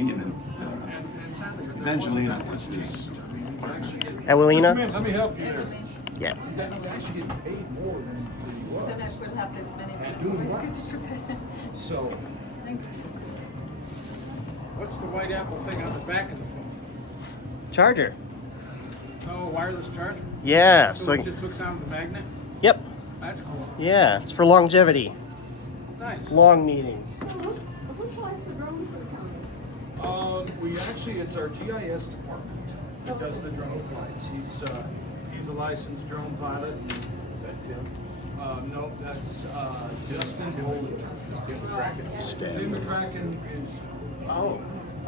he and Evangelina is Ewelina? Let me help you there. Yeah. He's actually getting paid more than he was. Sometimes we'll have this many minutes. Doing It's what? good to prepare. So, Thanks. What's the white apple thing on the back of the phone? Charger. Oh, wireless charger? Yeah. So So it just hooks onto the magnet? yep. That's cool. Yeah. It's for longevity. Nice. Long meetings. Who flies the drone for the county? it's our GIS department that does the drone flights. He's a licensed drone pilot. Is that Tim? No, that's Justin Bollinger. Tim McCracken is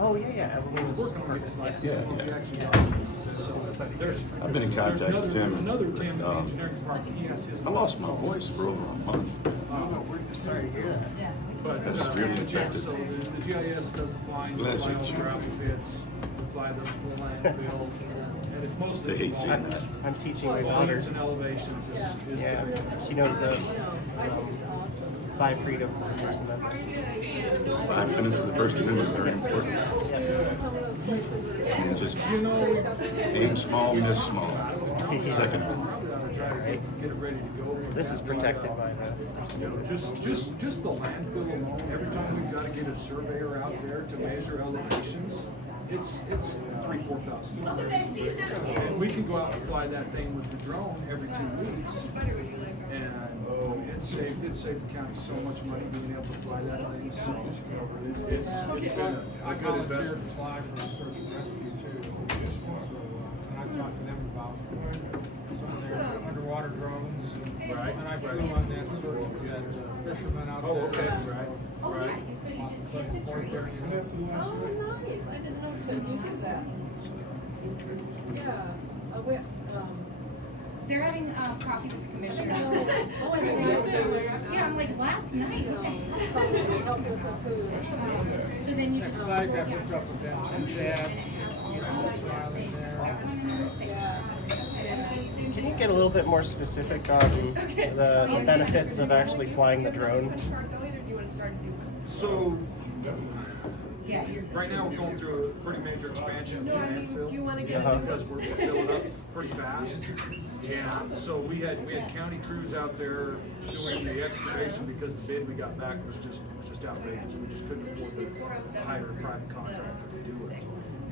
Oh yeah. was working on his license. Yeah, before he yeah. actually got it. So there's I've been in contact with Tim. Another Tim in the but, engineering department. He has his. I lost my voice for over a month. We're sorry to hear that. Yeah. But That's severely affected. so the GIS does the flying, Glad fly you- all the gravel pits, fly the landfills, and it's mostly. They hate seeing that. I'm teaching my daughter. Volumes and elevations is Yeah. the big one. She knows the 5 freedoms of the First Amendment. 5 minutes of the First Amendment are very important. I mean, just aim small, miss small. Second Amendment. Probably ought to try to get it ready to go. for This that. is protected by that. You know, just the landfill alone, every time we've got to get a surveyor out there to measure elevations, it's $3,000-4,000. And we can go out and fly that thing with the drone every 2 weeks. And it saved the county so much money being able to fly that thing. So it's been a I good volunteered investment. to fly for search and rescue too. So, and I talked to them about some of their underwater drones. Right. And I flew on that search. We had fishermen out Oh, there. okay, right, Oh, right. yeah, so you just hit the Point there, tree. you know. Oh, nice, I didn't know till you did that. Yeah, They're having coffee with the commissioners. oh, everything is good. Yeah, I'm like, last night. Help with the food. So then you just. I got hooked up with them and Chad, you know, Yeah. Can you get a little bit more specific on the benefits of actually flying the drone? So Yeah, you're. right now we're going through a pretty major expansion of the landfill. do you wanna get Because we're filling up pretty fast. And so we had county crews out there doing the excavation because the bid we got back was just outrageous. We just couldn't afford to hire a private contractor to do it.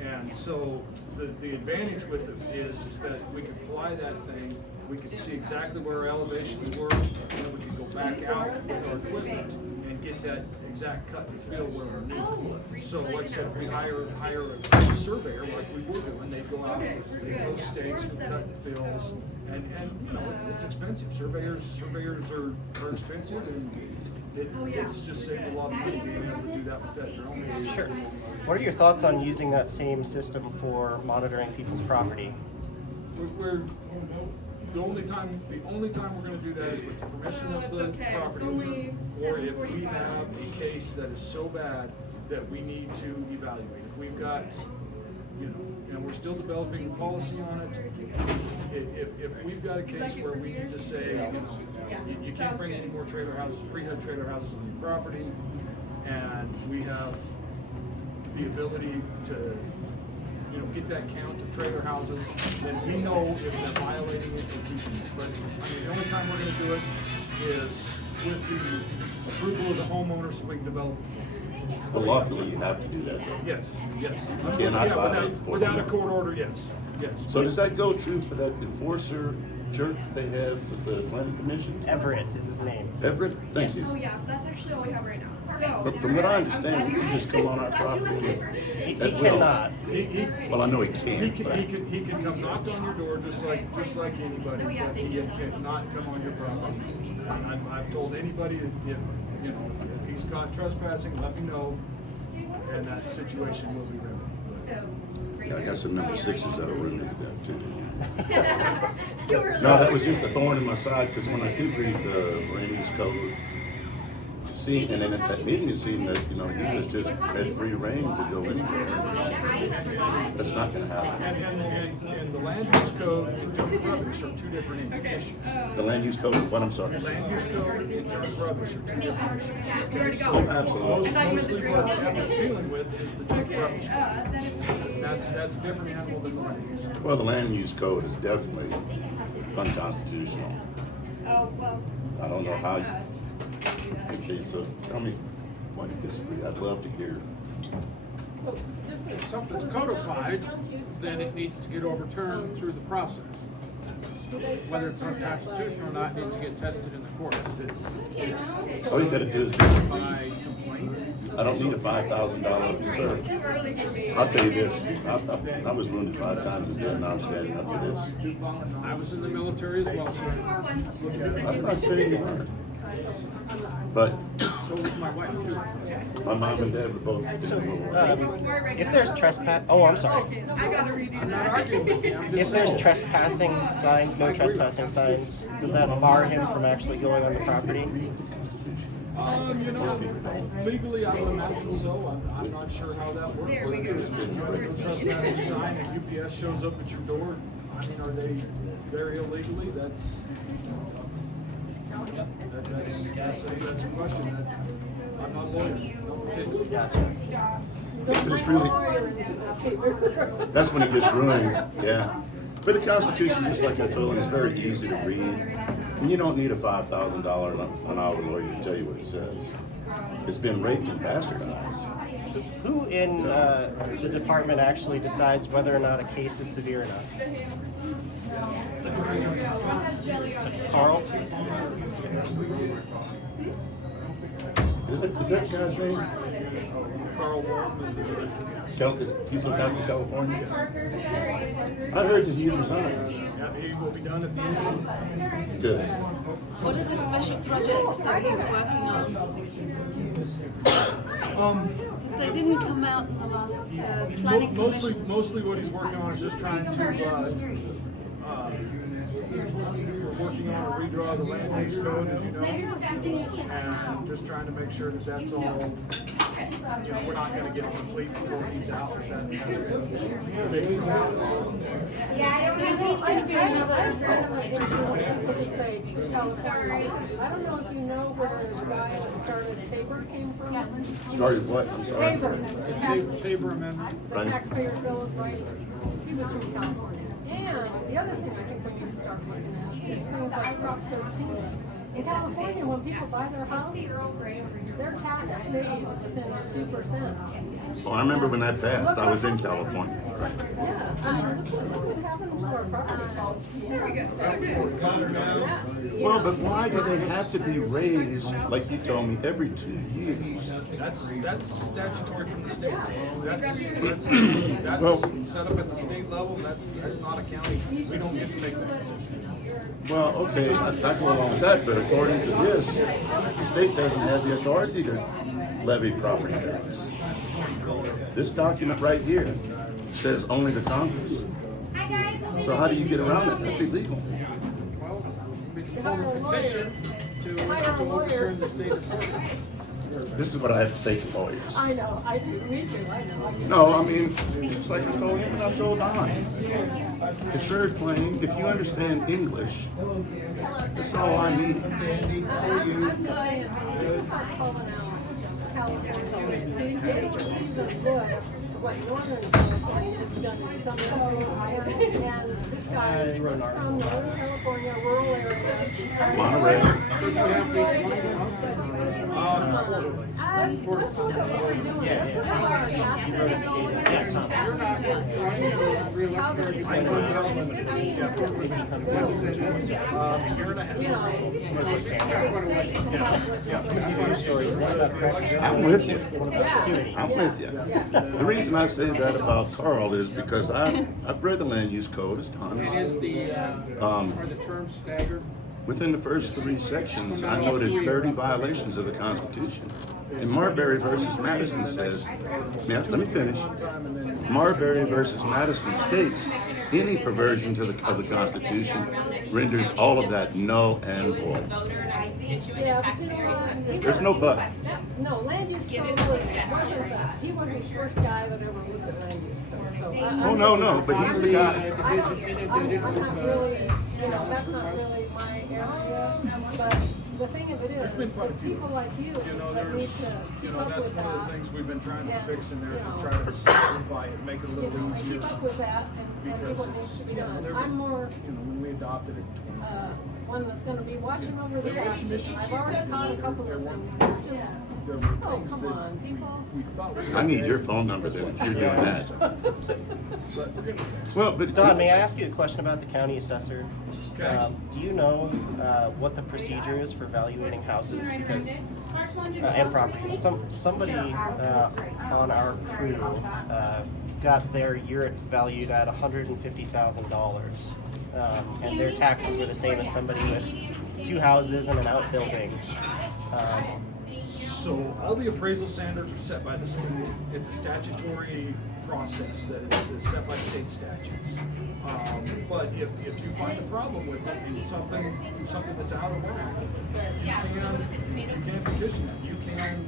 And so the advantage with it is that we can fly that thing, we can see exactly where our elevations were, and then we can go back out with our equipment and get that exact cut and fill where we're new. So like I said, if we hire a surveyor like we were doing, they'd go out, they'd go stakes with cut and fills, and you know, it's expensive. Surveyors are expensive, and it's just saved a lot of money being able to do that with that drone. Sure. What are your thoughts on using that same system for monitoring people's property? We're the only time we're going to do that is with the permission of the property owner, or if we have a case that is so bad that we need to evaluate. If we've got, you know, and we're still developing a policy on it. If we've got a case where we need to say, you know, you can't bring any more trailer houses, pre-HUD trailer houses on your property, and we have the ability to, you know, get that count of trailer houses, then we know if they're violating it and keeping it. But I mean, the only time we're going to do it is with the approval of the homeowner so we can develop it. But lawfully, you have to do that though. Yes, yes. cannot Yeah, violate the without a homeowner. court order, yes, yes. So does that go true for that enforcer jerk they have with the planning commission? Everett is his name. Everett? Thank Oh you. yeah, that's actually all we have right now. So, But from what I understand, he can just come on our property He at will. cannot. Well, I know he He can, can, but he can come knock on your door just like anybody, Oh, yeah, but they he do. cannot come on your property. I've told anybody if, you know, if he's caught trespassing, let me know, and that situation will be remedied. yeah, I got some number 6s that'll remedy that too. too early. No, that was just a thorn in my side because when I do read the Rainey's code, See, and then at that meeting, it seemed that, you know, he was just had free reign to go anywhere. That's not gonna happen. And the land use code and junk rubbish are two different issues. The land use code, what, I'm sorry? Land use code and junk rubbish are two different issues. We already got Oh, one. absolutely. Mostly what Evan's dealing with is the junk rubbish. That's a different animal than the land use. Well, the land use code is definitely unconstitutional. Oh, well. I don't know how, Just do that. okay, so tell me why you disagree. I'd love to hear. If something's codified, then it needs to get overturned through the process. Whether it's unconstitutional or not needs to get tested in the courts. All you gotta do is disagree. By complaint. I don't need a $5,000 search. Too early for me. I'll tell you this, I was wounded 5 times in Vietnam standing up for this. I was in the military as well, sir. I'm not saying you weren't. But So was my wife too. my mom and dad were both. If there's trespass, oh, I'm sorry. I gotta redo I'm not that. arguing with you, I'm If just there's saying. trespassing signs, no trespassing signs, does that bar him from actually going on the property? You know, legally, I would imagine so. I'm not sure how that works. There we go. If you have a trespassing sign and UPS shows up at your door, I mean, are they there illegally? That's a question that, I'm not a lawyer. But it's really, that's when it gets ruined, yeah. But the Constitution, just like I told him, is very easy to read. And you don't need a $5,000 an hour lawyer to tell you what it says. It's been raped and bastardized. Who in the department actually decides whether or not a case is severe enough? Carl? Is that guy's name? Carl Walton is the He's from California? I heard that he resigned. yeah, he will be done at the end. Good. What are the special projects that he's working on? Because they didn't come out in the last planning commission. Mostly what he's working on is just trying to, we're working on a redraw of the land use code, as you know, and just trying to make sure that that's all, you know, we're not gonna get complete before he's out. Big projects. So is this going to be another? I don't know if you know where the guy that started Tabor came from. Started what? I'm sorry. Tabor, Tabor Amendment. the taxpayer bill of rights. He was from California. And the other thing I think that's going to start looking at is things like Prop 13. In California, when people buy their house, their tax stays within 2%. Oh, I remember when that passed. I was in California. Yeah, I mean, look what happened to our property. There we go. Well, but why do they have to be raised, like you told me, every 2 years? That's statutory from the state. That's Well- set up at the state level, that's not a county, we don't get to make that decision. Well, okay, I go along with that, but according to this, the state doesn't have the authority to levy property tax. This document right here says only the Congress. So how do you get around it? That's illegal. Well, we can form a petition to overturn the state authority. This is what I have to say to lawyers. I know, I do, me too, I know. No, I mean, just like I told him and I told Don. It's very plain. If you understand English, that's all I need. I'm dying. It's calling out California. They don't use the book. It's like Northern California has done it. Some areas. And this guy was from Northern California, rural area. Monterey. That's what we're doing. That's what our taxes are going I'm with you. I'm with you. The reason I say that about Carl is because I've read the land use code, as Don And has. is the, are the terms staggered? Within the first 3 sections, I noted 30 violations of the Constitution. And Marbury versus Madison says, yeah, let me finish. Marbury versus Madison states, any perversion of the Constitution renders all of that null and void. Yeah, but you know what? There's no but. No, land use code he wasn't the first guy that ever looked at land use code, so. Oh, no, but he's the guy. I'm not really, that's not really my area, but the thing of it is, it's people like you that need to There's, keep up that's with one of the that. things we've been trying to And, fix in there to you try know, to simplify it, make it a You little know, easier. keep up with that and do Because what it's, needs to be you know, done. there- I'm more, when we adopted it. one that's gonna be watching over the taxes. I've already caught a couple of things that are just, There were oh, things come that on, people. we thought we. I need your phone number then if you're doing that. But we're gonna, Well, but Don, may I ask you a question about the county assessor? Okay. Do you know what the procedure is for evaluating houses? Because and properties. Somebody on our crew got their yurt valued at $150,000, and their taxes were the same as somebody with 2 houses and an outbuilding. So all the appraisal standards are set by the state. It's a statutory process that is set by state statutes. But if you find a problem with it and something that's out of whack, you can petition that. You can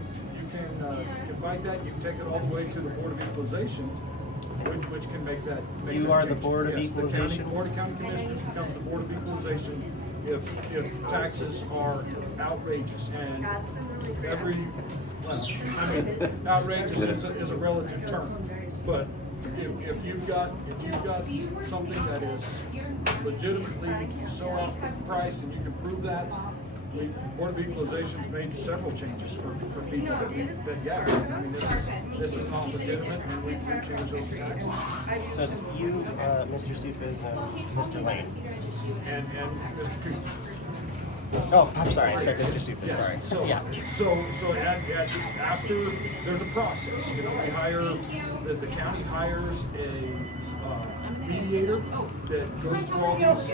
fight that. You can take it all the way to the Board of Equalization, which can make that. You that are the change. Board of Yes, Equalization? The Board of County Commissioners becomes the Board of Equalization if taxes are outrageous and outrageous is a relative term, but if you've got something that is legitimately so off price and you can prove that, the Board of Equalization's made several changes for people that yeah, I mean this is not legitimate and we can change those taxes. So it's you, Mr. Suppes, and Mr. Lane. And Mr. Coombs. Oh, I'm sorry, I said Mr. Suppes, Yes. sorry. So, Yeah. after, there's a process, we hire, the county hires a mediator that goes through all these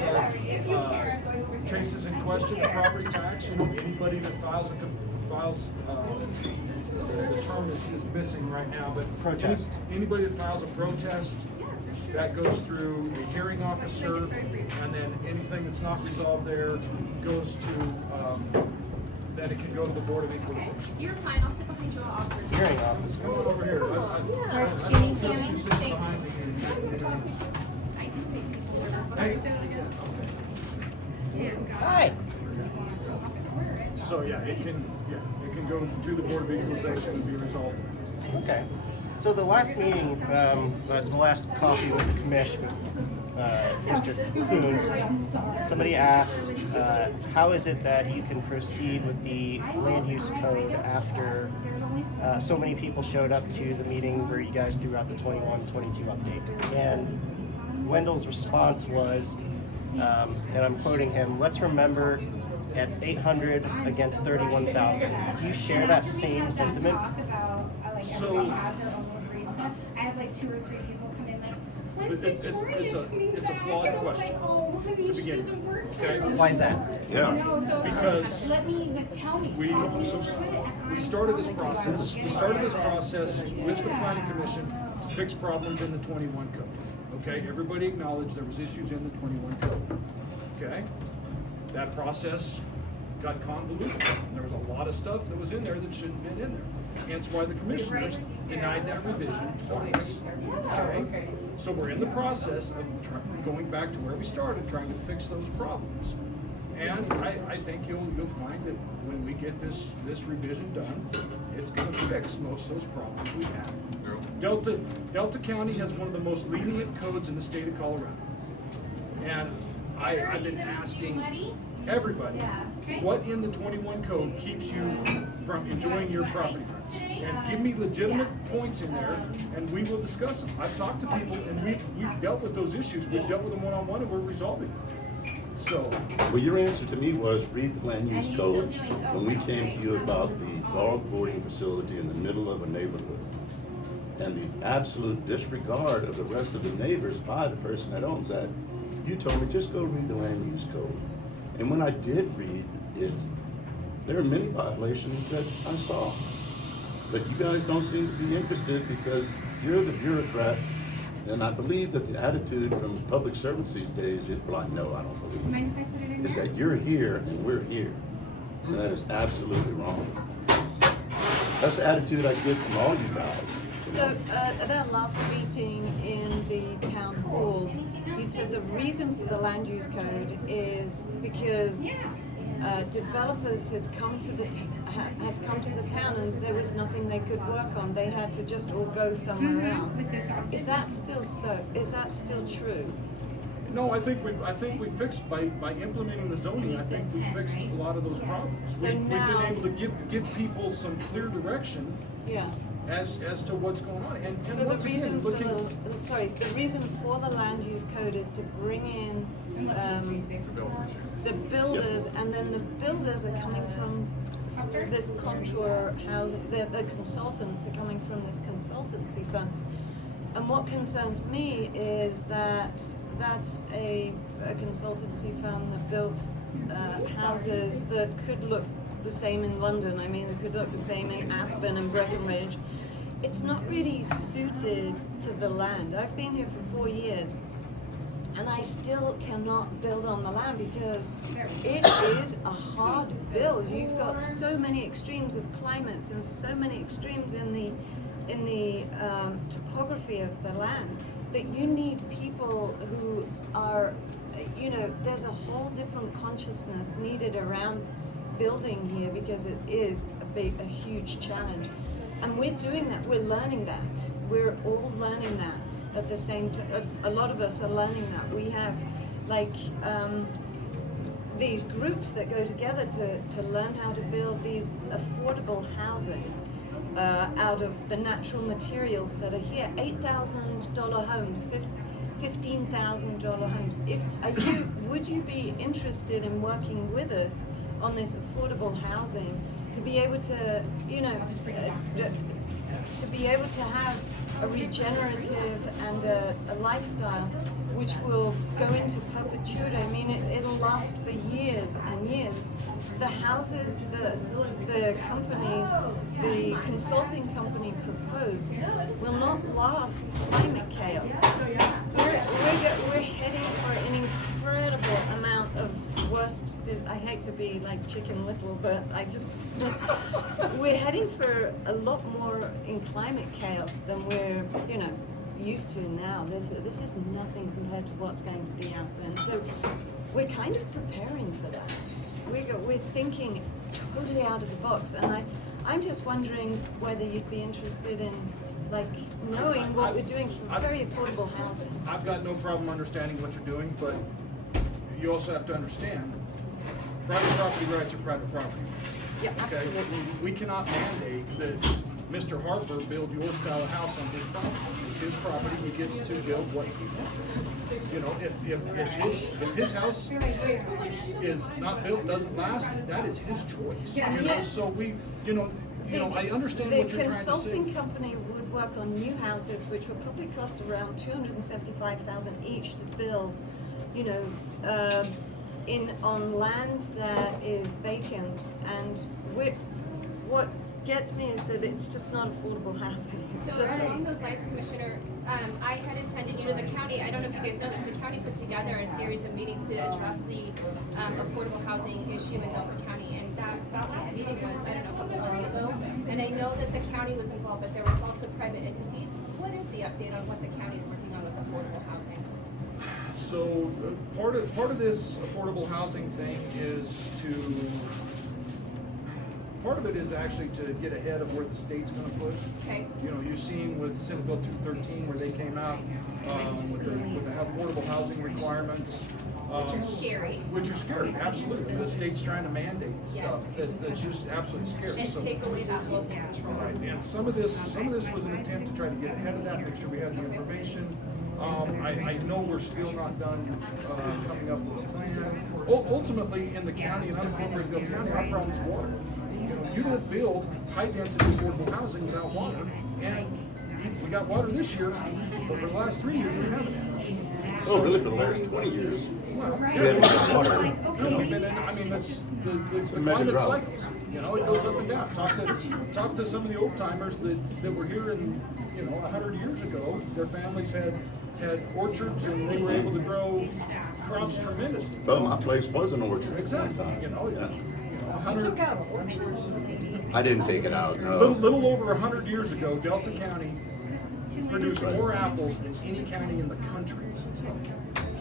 cases in question, the property tax, anybody that files, the term is missing right now, but. Protest. Anybody that files a protest, that goes through a hearing officer, and then anything that's not resolved there goes to, then it can go to the Board of Equalization. You're fine, I'll sit behind you, I'll offer. Hearing officer. Come on over here. Or skinny Tammy. You sit behind me. Hey. Hi. So, yeah, it can go to the Board of Equalization and be resolved. Okay. So the last meeting, the last coffee with the commission, Mr. Coons, somebody asked, how is it that you can proceed with the land use code after so many people showed up to the meeting where you guys threw out the 21-22 update? And Wendell's response was, and I'm quoting him, "Let's remember it's 800 against 31,000. Do you share that same sentiment? So- I have like 2 or 3 people come in like, It's when's Victoria coming it's a back? flawed I was question like, oh, honey, to she begin doesn't with. work Okay. here. Why is that? Yeah. No, so it's Because like, let me even tell me. We We started this process with the Planning Commission to fix problems in the 21 code. Okay, everybody acknowledged there was issues in the 21 code. Okay, that process got convoluted. There was a lot of stuff that was in there that shouldn't have been in there. Hence why the commissioners denied that revision twice. Okay, so we're in the process of going back to where we started, trying to fix those problems. And I think you'll find that when we get this revision done, it's gonna fix most of those problems we have. Delta County has one of the most lenient codes in the state of Colorado. And I've been asking everybody, what in the 21 code keeps you from enjoying your property rights? And give me legitimate points in there, and we will discuss them. I've talked to people, and we've dealt with those issues. We've dealt with them one-on-one, and we're resolving them. So, Well, your answer to me was read the land use code when we came to you about the dog boarding facility in the middle of a neighborhood and the absolute disregard of the rest of the neighbors by the person that owns that. You told me, just go read the land use code. And when I did read it, there are many violations that I saw. But you guys don't seem to be interested because you're the bureaucrat. And I believe that the attitude from public servants these days is, well, I know, I don't believe Mind if I put it in it, is there? that you're here and we're here. And that is absolutely wrong. That's the attitude I get from all you guys. So, at our last meeting in the town hall, you said the reason for the land use code is because developers had come to the town and there was nothing they could work on. They had to just all go somewhere else. With this sausage. Is that still so? Is that still true? No, I think we fixed by implementing the zoning. I think we fixed a lot of those problems. So We've been now- able to give people some clear direction Yeah. as to what's going on. And So the once reason again, for looking. the reason for the land use code is to bring in the builders, and then the builders are coming from this contour housing. The consultants are coming from this consultancy firm. And what concerns me is that that's a consultancy firm that builds houses that could look the same in London. I mean, it could look the same in Aspen and Breckenridge. It's not really suited to the land. I've been here for 4 years, and I still cannot build on the land because it is a hard build. You've got so many extremes of climates and so many extremes in the topography of the land that you need people who are, there's a whole different consciousness needed around building here because it is a huge challenge. And we're doing that, we're learning that. We're all learning that at the same time. A lot of us are learning that. We have these groups that go together to learn how to build these affordable housing out of the natural materials that are here. $8,000 homes, $15,000 homes. Would you be interested in working with us on this affordable housing to be able to, to be able to have a regenerative and a lifestyle which will go into perpetuity? I mean, it'll last for years and years. The houses the company, the consulting company proposed will not last climate chaos. We're heading for an incredible amount of I hate to be like Chicken Little, but we're heading for a lot more in climate chaos than we're, used to now. This is nothing compared to what's going to be out there. And so we're kind of preparing for that. We're thinking totally out of the box, and I'm just wondering whether you'd be interested in knowing what we're doing for very affordable housing. I've got no problem understanding what you're doing, but you also have to understand, private property rights are private property rights. Yeah, Okay? absolutely. We cannot mandate that Mr. Harper build your style of house on his property. It's his property, he gets to build what he wants. If his house is not built, doesn't last, that is his choice. So I understand what you're trying to say. The consulting company would work on new houses, which would probably cost around $275,000 each to build, on land that is vacant. And what gets me is that it's just not affordable housing. It's So just along those lines, Commissioner, I had attended, the county, I don't know if you guys know this, the county put together a series of meetings to address the affordable housing issue in Delta County, and that last meeting was, I don't know, a couple months ago, and I know that the county was involved, but there was also private entities. What is the update on what the county's working on with affordable housing? So part of this affordable housing thing is part of it is actually to get ahead of where the state's gonna push. Okay. You've seen with Senate Bill 213 where they came out with the affordable housing requirements. Which are scary. Which are scary, absolutely. The state's trying to mandate stuff that's just absolutely scary. And So- take away that local control. Right, and some of this was an attempt to try to get ahead of that, make sure we had the information. I know we're still not done coming up with a plan. Ultimately, in the county, in unincorporated County, our problem is water. You don't build high-density affordable housing without water. And we got water this year, but for the last 3 years, we haven't had it. Oh, really, for the last 20 years? We haven't had water. We've been in, I mean, that's the mega climate drought. cycles, you know, it goes up and down. Talk to some of the old timers that were here in, 100 years ago. Their families had orchards and they were able to grow crops tremendously. Well, my place was an orchard. Exactly, Yeah. 100, I didn't take it out, little, no. little over 100 years ago, Delta County produced more apples than any county in the country.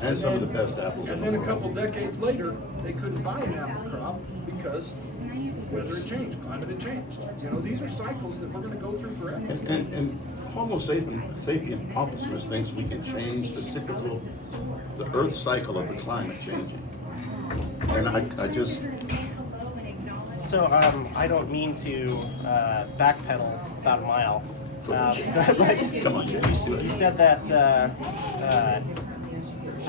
And some of the best apples in And the then a world. couple decades later, they couldn't buy an apple crop because weather had changed, climate had changed. These are cycles that we're gonna go through forever. And Homo sapien pompousness thinks we can change the earth cycle of the climate changing. And I just, So I don't mean to backpedal about a mile. But come on, James. you said that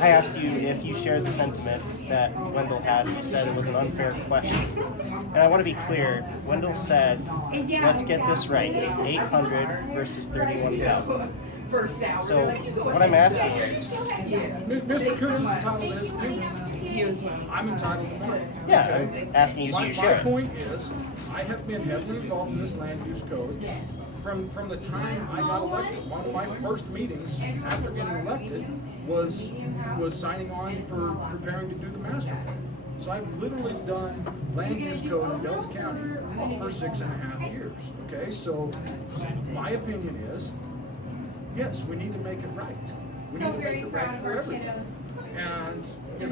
I asked you if you shared the sentiment that Wendell had. You said it was an unfair question. And I want to be clear. Wendell said, let's get this right, 800 versus 31,000. So what I'm asking is, Mr. Kurtz is entitled to his opinion. He was one. I'm entitled to mine. yeah, Okay? I'm asking you, do My you share it? point is, I have been heavily involved in this land use code from the time I got elected. One of my first meetings after getting elected was signing on for preparing to do the master plan. So I've literally done land use code in Delta County for 6.5 years. Okay, so my opinion is, yes, we need to make it right. We need to make it right for everyone. And we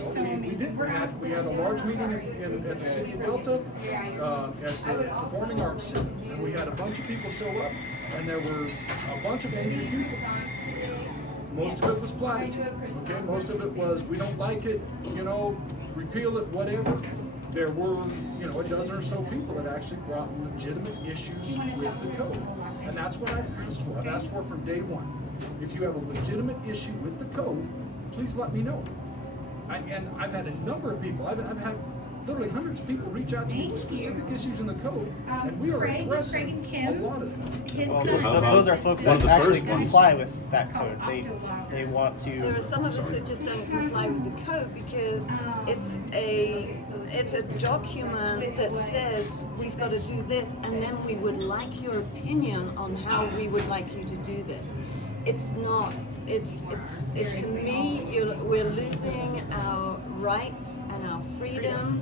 did. We had a large meeting at the city of Delta at the Performing Arts Center, and we had a bunch of people show up, and there were a bunch of angry people. Most of it was platitude. Okay, most of it was we don't like it, repeal it, whatever. There were, a dozen or so people that actually brought legitimate issues with the code, and that's what I've asked for. I've asked for from day one. If you have a legitimate issue with the code, please let me know. And I've had a number of people, I've had literally hundreds of people reach out to me with specific issues in the code, and we are Craig addressing and a Kim, lot of them. his Well, son. how about Those are folks one of that the actually first ones? comply with that code. They want There are to. some of us that just don't comply with the code because it's a document that says we've got to do this, and then we would like your opinion on how we would like you to do this. It's not. It's to me. We're losing our rights and our freedom,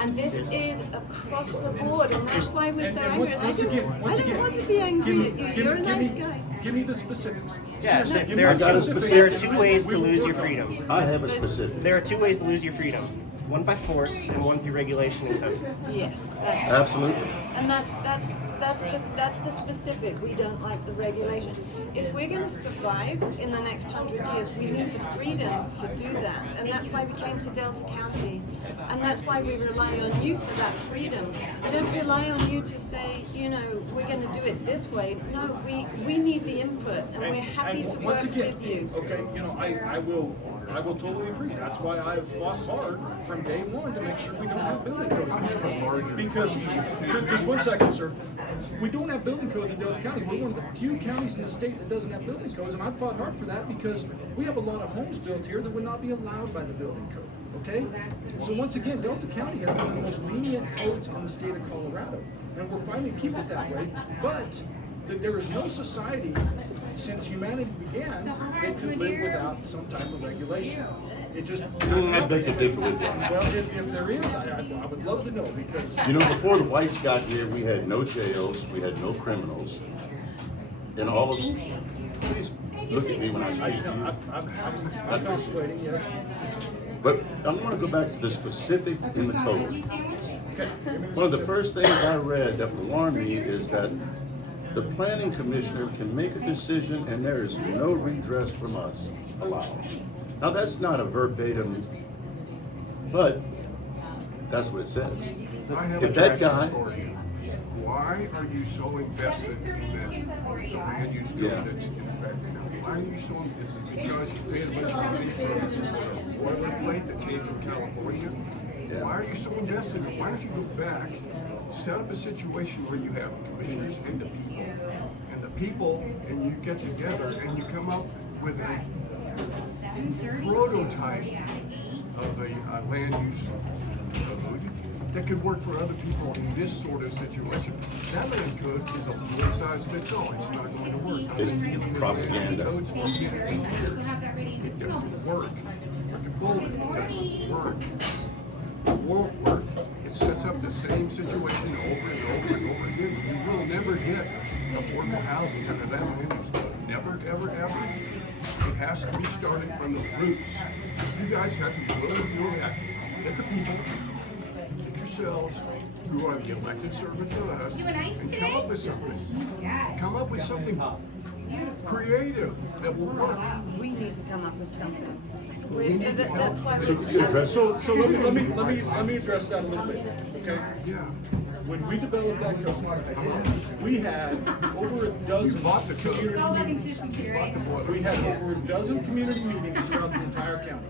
and this is across the board, and that's why we're so angry. I don't want to be angry at you. You're a nice guy. Give me the specifics. Yeah, Seriously, give there me are the two, specifics. there are two ways to lose your freedom. I have a specific. There are two ways to lose your freedom. One by force and one through regulation and code. Yes, that's Absolutely. And that's the specific. We don't like the regulation. If we're going to survive in the next 100 years, we need the freedom to do that, and that's why we came to Delta County, and that's why we rely on you for that freedom. We don't rely on you to say, we're going to do it this way. No, we need the input, and we're happy to work once again, with you. okay, I will totally agree. That's why I have fought hard from day one to make sure we don't have building codes. Because, just 1 second, sir. We don't have building codes in Delta County. We're one of the few counties in the state that doesn't have building codes, and I've fought hard for that because we have a lot of homes built here that would not be allowed by the building code. Okay? So once again, Delta County has one of the most lenient codes in the state of Colorado, and we're fighting to keep it that way. But there is no society since humanity began that could live without some type of regulation. It just I beg to differ with you. well, if there is, I would love to know because Before the whites got here, we had no jails, we had no criminals. And all of, please look at me when I speak to you. I'm contemplating, yes. But I want to go back to the specific in the code. One of the first things I read that alarmed me is that the planning commissioner can make a decision and there is no redress from us allowed. Now, that's not a verbatim, but that's what it says. I have If a that question guy, for you. Why are you so invested in the land use code Yeah. that's effective? Why are you so invested? Because you pay a bunch of money for a boilerplate that came from California? Yeah. Why are you so invested in it? Why don't you go back, set up a situation where you have commissioners and the people, and you get together and you come up with a prototype of a land use that could work for other people in this sort of situation. That land code is a one-size-fits-all. It's not going to work. It's propaganda. Codes will get it in here. It doesn't work. The bullet doesn't work. It won't work. It sets up the same situation over and over and over again. You will never get affordable housing under that land use code. Never, ever, ever. It has to be started from the roots. You guys have to be willing to do that. Get the people, get yourselves, who are the elected servants of us, You and ice and today? come up with something. Yeah. Come up with something creative that will work. We need to come up with something. That's why we. So let me address that a little bit, okay? Yeah. When we developed that code, we had over a dozen Bought the code. It's all about community consistency, meetings. right? We had over a dozen community meetings throughout the entire county.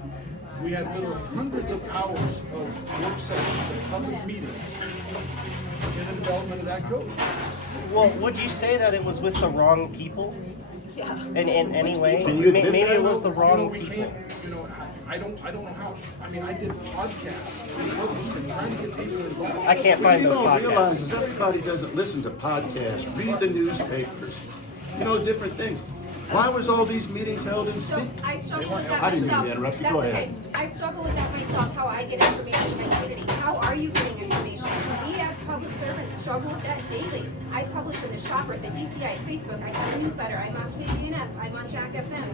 We had literally hundreds of hours of work sessions and public meetings in the development of that code. Well, would you say that it was with the wrong people? Yeah. In any way? Can you admit Maybe that? it was the wrong We people. can't, I don't know how, I mean, I did podcasts and published and trying to get people involved. I can't What find you those don't realize podcasts. is everybody doesn't listen to podcasts, read the newspapers, different things. Why was all these meetings held in So secret? I struggle with that I didn't mean myself. to interrupt you. That's Go okay. ahead. I struggle with that myself, how I get information in my community. How are you getting information? We as public servants struggle with that daily. I publish in the Shopper, the DCI, Facebook, I have a newsletter, I'm on KDNF, I'm on Jack FM.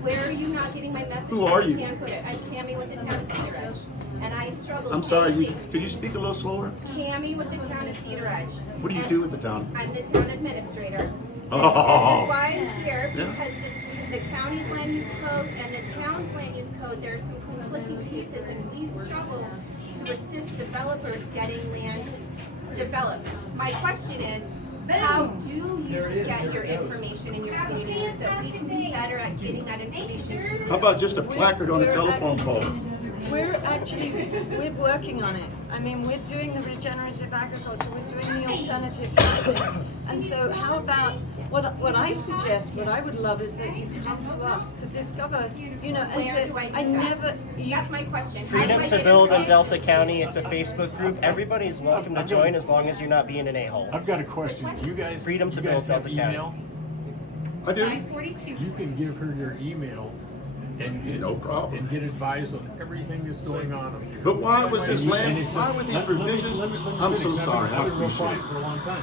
Where are you not getting my message? Who are you? Can't put it. I'm Cammy with the town of Cedar Edge. And I struggle I'm sorry, daily. could you speak a little slower? Cammy with the town of Cedar Edge. What do you do with the town? I'm the town administrator. Oh. This is why I'm here, Yeah. because the county's land use code and the town's land use code, there's some conflicting pieces, and we struggle to assist developers getting land developed. My question is, how do you get your information in your community so we can be better at getting that information to? How about just a placard on a telephone pole? We're working on it. I mean, we're doing the regenerative agriculture, we're doing the alternative housing. And so how about, what I suggest, what I would love is that you come to us to discover, and Where to, do I do I that? never, That's my question. How do Freedom I to get Build in information? Delta County, it's a Facebook group. Everybody's welcome to join as long as you're not being an a-hole. I've got a question. You guys, Freedom to you guys build have Delta County. email? I do. 542. You can give her your email and get, No problem. and get advice on everything that's going on up here. But why was this And land, it's- why were these let me- provisions? let me I'm finish. so I've sorry, been I real appreciate quiet it. for a long time.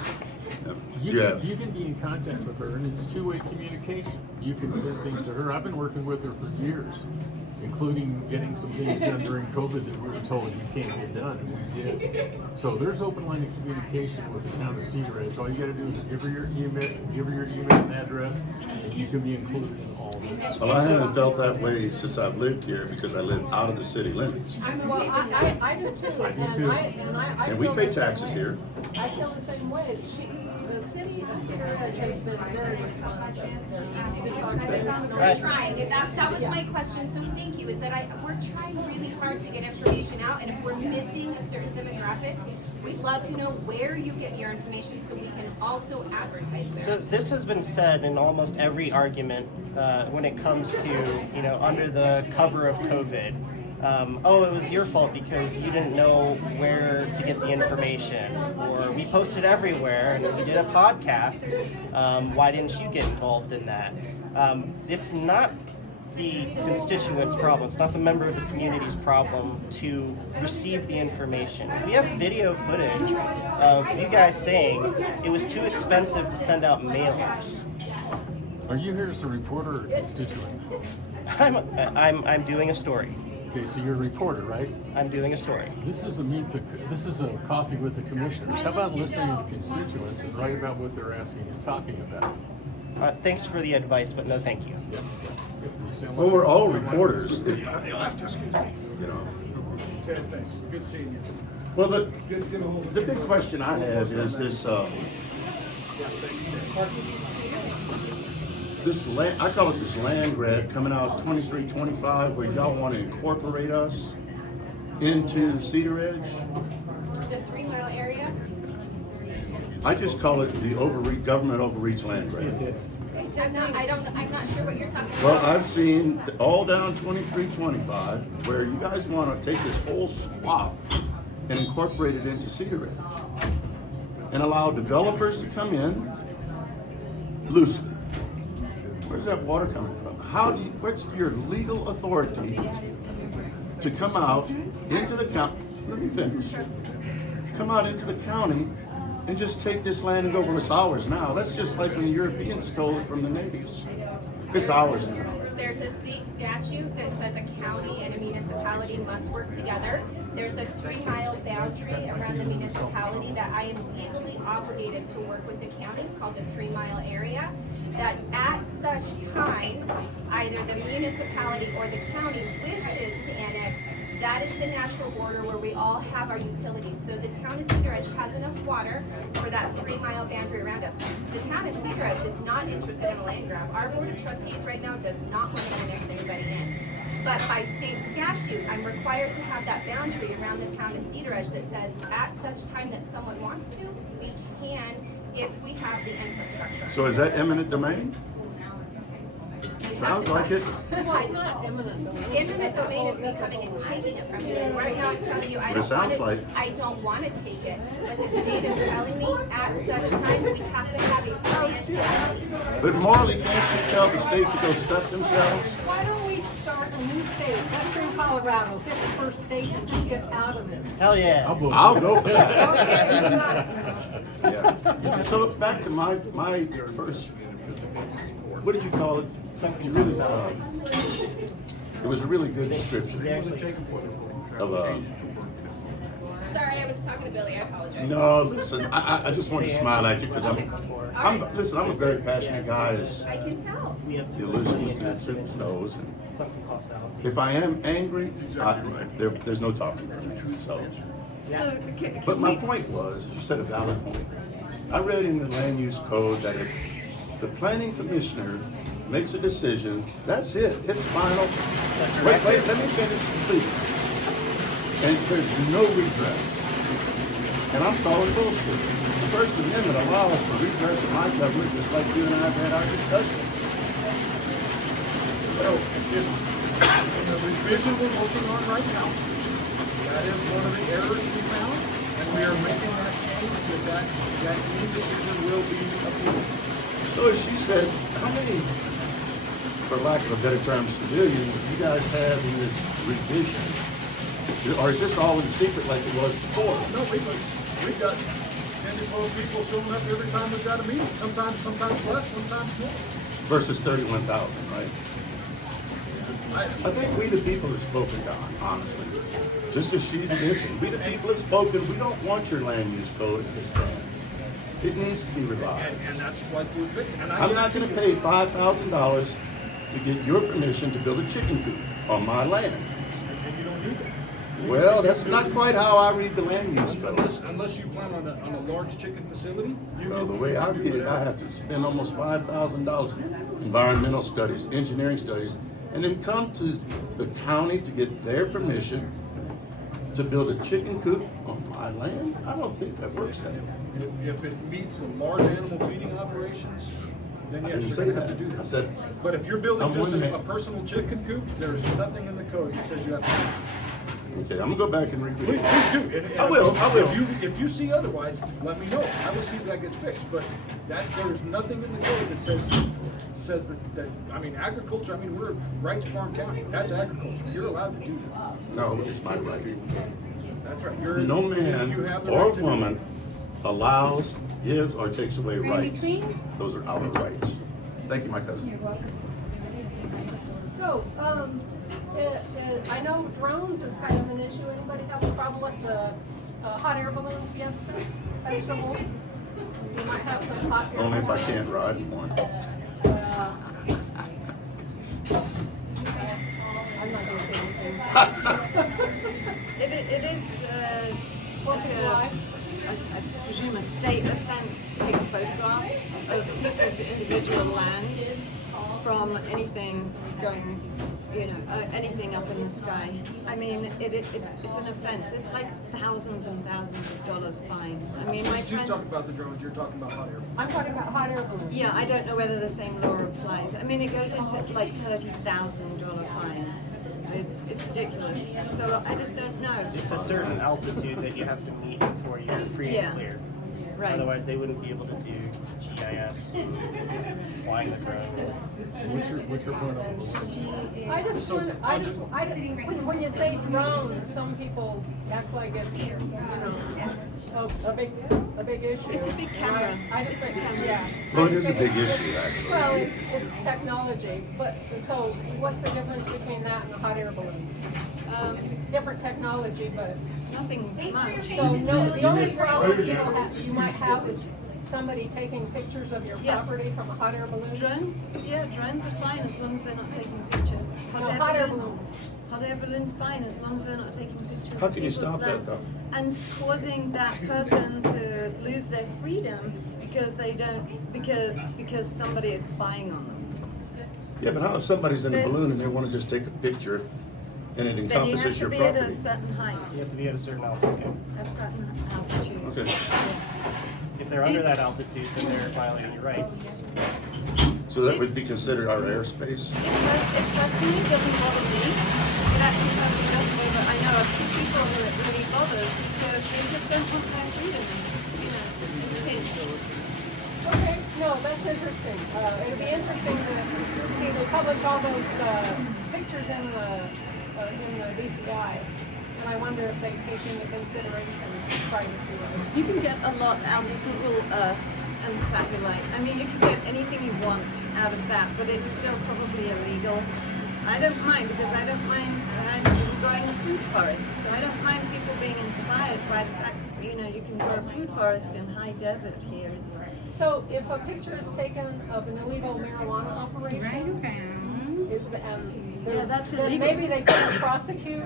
Yeah. You can be in contact with her, and it's two-way communication. You can send things to her. I've been working with her for years, including getting some things done during COVID that we were told you can't get done, and we did. So there's open line of communication with the town of Cedar Edge. All you gotta do is give her your email and address, and you can be included in all this. Well, I haven't felt that way since I've lived here because I live out of the city limits. Well, I do too. I do too. And we feel pay the same taxes way. here. I feel the same way. The city of Cedar Edge has been very responsive. We're trying, and that was my question, so thank you, is that we're trying really hard to get information out, and if we're missing a certain demographic, we'd love to know where you get your information so we can also advertise there. So this has been said in almost every argument when it comes to, under the cover of COVID. Oh, it was your fault because you didn't know where to get the information, or we posted everywhere and we did a podcast. Why didn't you get involved in that? It's not the constituent's problem. It's not the member of the community's problem to receive the information. We have video footage of you guys saying it was too expensive to send out mailers. Are you here as a reporter or constituent? I'm doing a story. Okay, so you're a reporter, right? I'm doing a story. This is a coffee with the commissioners. How about listening to the constituents and write about what they're asking and talking about? Thanks for the advice, but no thank you. Yeah. You sound Well, like- we're all reporters. You'll have to excuse me. Ted, thanks. Good seeing you. Well, the Good, get a hold of big question I have is this land, I call it this land grab coming out 2325, where y'all want to incorporate us into the Cedar Edge. The 3 mile area? I just call it the government overreach land grab. I'm not sure what you're talking about. Well, I've seen all down 2325 where you guys want to take this whole swath and incorporate it into Cedar Ridge and allow developers to come in loosely. Where's that water coming from? What's your legal authority to come out into the county? Let me finish. Come out into the county and just take this land and go, well, it's ours now. That's just like when the Europeans stole it from the natives. It's ours now. There's a state statute that says a county and a municipality must work together. There's a 3-mile boundary around the municipality that I am legally obligated to work with the county. It's called the 3-mile area. That at such time, either the municipality or the county wishes to annex, that is the natural border where we all have our utilities. So the town of Cedar Ridge has enough water for that 3-mile boundary around us. The town of Cedar Ridge is not interested in a land grab. Our board of trustees right now does not want to annex anybody in. But by state statute, I'm required to have that boundary around the town of Cedar Ridge that says at such time that someone wants to, we can if we have the infrastructure. So is that eminent domain? Sounds like it. Well, it's not eminent domain. Eminent domain is me coming and taking it from you. And right now I'm telling you, I don't want to take it. But the state is telling me at such time we have to have a plan in place. But morally, can't you tell the state to go stuff themselves? Why don't we start a new state, Western Colorado, 51st state, and just get out of it? Hell yeah. I'll go for that. Okay, you got it. Yeah. So back to my first, what did you call it? Something really, it was a really good description of Sorry, I was talking to Billy. I apologize. no, listen, I just wanted to smile at you because I'm a very passionate guy, as I can tell. We have the to. illusionist Suppes knows. And Something cost Alice. if I am angry, there's no talking. So, So, but my point was, you said a valid point. I read in the land use code that if the planning commissioner makes a decision, that's it, it's final. Wait, let me finish, please. And there's no redress. And I'm calling bullshit. The First Amendment allows for redress in my government, just like you and I have had our discussion. Well, in the revision we're working on right now, that is one of the errors we found, and we are making that change, that new decision will be appealed. So as she said, how many, for lack of a better term, civilians you guys have in this revision? Or is this all in secret like it was before? No, we've got 10 to 12 people showing up every time we've got a meeting, sometimes less, sometimes more. Versus 31,000, right? I think we the people have spoken, Don, honestly. Just as she mentioned, we the people have spoken. We don't want your land use code as it stands. It needs to be revised. And that's what we're fixing. And I'm not gonna pay $5,000 to get your permission to build a chicken coop on my land. And you don't do that. Well, that's not quite how I read the land use code. Unless you plan on a large chicken facility, Well, the way I read it, I have to spend almost $5,000 in environmental studies, engineering studies, and then come to the county to get their permission to build a chicken coop on my land? I don't think that works that way. if it meets the large animal feeding operations, then I yes, didn't you're say gonna have that. to do I that. said, But if you're building I'm just one a man. personal chicken coop, there's nothing in the code that says you have to. okay, I'm gonna go back and read Please, it. please do. And I will. If you see otherwise, let me know. I will see if that gets fixed. But there's nothing in the code that says that I mean agriculture. I mean we're Wrights Farm County. That's agriculture. You're allowed to do that. No, it's my right. That's right. No man you have the or right to do woman that. allows, gives, or takes away in rights. between? Those are our rights. Thank you, my cousin. So, I know drones is kind of an issue. Anybody have a problem with the hot air balloon fiesta festival? You might have some hot air Only if I balloons. can't ride in one. I'm not gonna say anything. It is I presume a state offense to take photographs of people's individual land from want anything going, anything up in the sky. I mean, it's an offense. It's like thousands and thousands of dollars fines. I mean, my You friends. talk about the drones, you're talking about hot air. I'm talking about hot air balloons. Yeah, I don't know whether the same law applies. I mean, it goes into like $30,000 fines. It's ridiculous. So I just don't know. It's a certain altitude that you have to meet before you're free Yeah. and clear. Right. Otherwise, they wouldn't be able to do GIS, flying the drone. What's your point on the balloons? When you say drone, some people act like it's, a big issue. It's a big camera. I just It's a think, camera. yeah. Well, it is a big issue, actually. Well, it's technology, but, so what's the difference between that and a hot air balloon? It's different technology, but, Nothing much. so no, the only problem you might have is somebody taking pictures of your Yeah. property from a hot air balloon. Drones? Yeah, drones are fine as long as they're not taking pictures. Hot air balloons. Hot air balloons fine as long as they're not taking pictures. How of can you people's stop that, land. though? And causing that person to lose their freedom because they don't, because somebody is spying on them. Yeah, but how if somebody's in a There's- balloon and they want to just take a picture and it Then you have encompasses to your be at a property? certain height, You have to be at a certain altitude. a certain altitude. Okay. If they're under that altitude, then they're violating your rights. So that would be considered our airspace? It personally doesn't bother me. It actually has me up over. I know a few people who it really bothers because they just don't want their freedom. It's painful. Okay, no, that's interesting. It'd be interesting to see they publish all those pictures in the DCI, and I wonder if they take into consideration privacy rights. You can get a lot out of Google Earth and satellite. I mean, you can get anything you want out of that, but it's still probably illegal. I don't mind because I'm growing a food forest, so I don't mind people being inspired by the fact that, you can grow a food forest in high desert here. So if a picture is taken of an illegal marijuana operation, Yeah, that's then illegal. maybe they couldn't prosecute,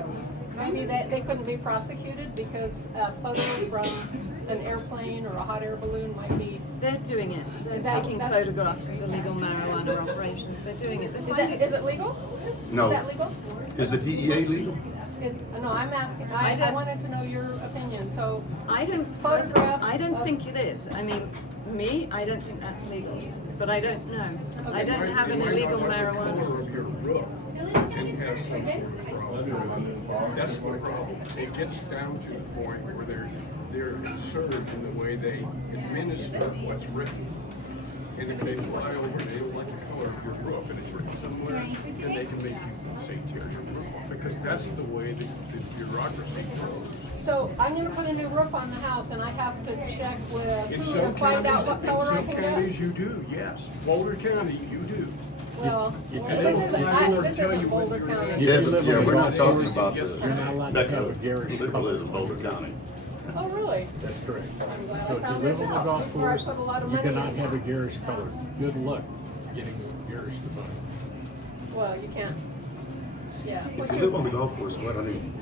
maybe they couldn't be prosecuted because a photo from an airplane or a hot air balloon might be. They're doing it. They're taking photographs of illegal marijuana operations. They're doing it. Is it legal? No. Is that legal? Is the DEA legal? No, I'm asking, I wanted to know your opinion, so. I don't Photographs think it is. I mean, I don't think that's legal. But I don't know. I don't have an illegal marijuana. Corner of your roof and have some problem. That's the problem. It gets down to the point where they're absurd in the way they administer what's written. And if they fly over, they don't like the color of your roof, and it's written somewhere, then they can make you say tear your roof off, because that's the way the bureaucracy goes. So I'm gonna put a new roof on the house and I have to check with In who some to find out what color I counties, in can some counties get? you do, yes. Boulder County, you do. Well, If you this don't isn't, fly over, this tell isn't you what Boulder you're County. doing. Yeah, you but live yeah, on we're a not golf talking course, about yes, you're not allowed to Mecca have a garish people color. lives in Boulder County. Oh, really? That's correct. I'm glad So I if you found live this on a out golf before I course, put a lot of you money cannot in. have a garish color. Good luck getting garish defined. Well, you can't. Yeah. If you live on the golf course, what, I mean,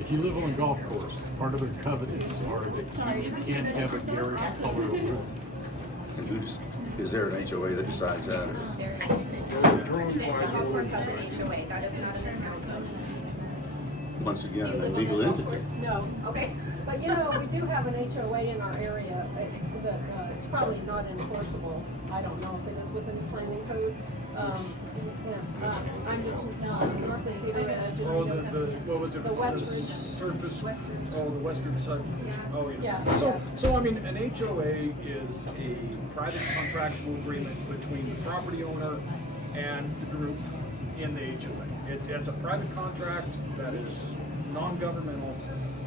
If you live on a golf course, part of their covenants are that you can't have a garish color roof. and is there an HOA that decides that? Or? The drone The flies golf course over. has an HOA, that is not in the town code. Once Do you again, a live on legal the golf entity. course? No. Okay. But we do have an HOA in our area, it's probably not enforceable. I don't know if it is within the planning code. I'm just, north of Cedar Ridge. Oh, what was it? The The western. surface, oh, the western subdivision. Oh, yes. Yeah. So I mean, an HOA is a private contractual agreement between the property owner and the group in the HOA. It's a private contract that is non-governmental,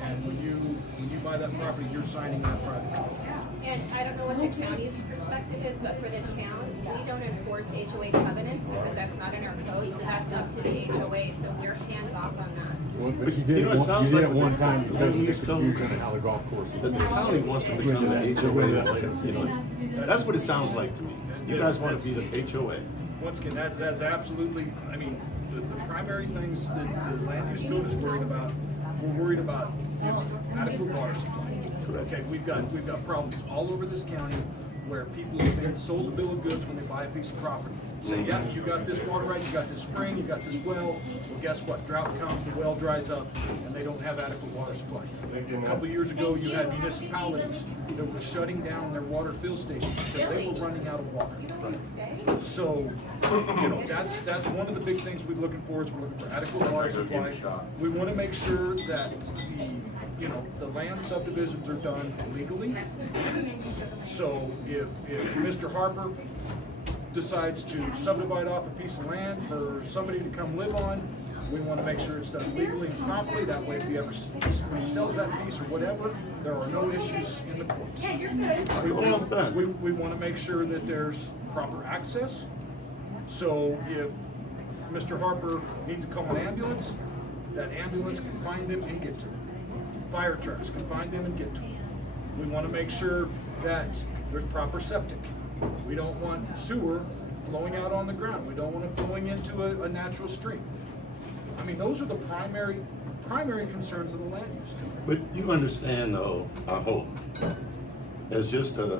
and when you buy that property, you're signing that private contract. And I don't know what the county's perspective is, but for the town, we don't enforce HOA covenants because that's not in our code, so that's up to the HOA, so we're hands off on that. Well, but you did know, it sounds it like one the- time because of the Use code. confusion of how the golf course That was. the county wants to become the HOA, that's what it sounds like to me. You guys want to be the HOA. Once again, that's absolutely, I mean, the primary things that the land use code is worried about, we're worried about, adequate water supply. Okay, we've got problems all over this county where people have been sold a bill of goods when they buy a piece of property. say, yeah, you got this water right, you got this spring, you got this well. Well, guess what? Drought comes, the well dries up, and they don't have adequate water supply. A couple of years ago, you had municipalities that were shutting down their water fill stations because they were running out of water. So, that's one of the big things we're looking for, is we're looking for adequate water supply. We want to make sure that the land subdivisions are done legally. So if Mr. Harper decides to subdivide off a piece of land for somebody to come live on, we want to make sure it's done legally and properly. That way, when he sells that piece or whatever, there are no issues in the courts. We want to make sure that there's proper access. So if Mr. Harper needs to call an ambulance, that ambulance can find them and get to them. Fire trucks can find them and get to them. We want to make sure that there's proper septic. We don't want sewer flowing out on the ground. We don't want it flowing into a natural stream. I mean, those are the primary concerns of the land use. But you understand though, I hope, as just a,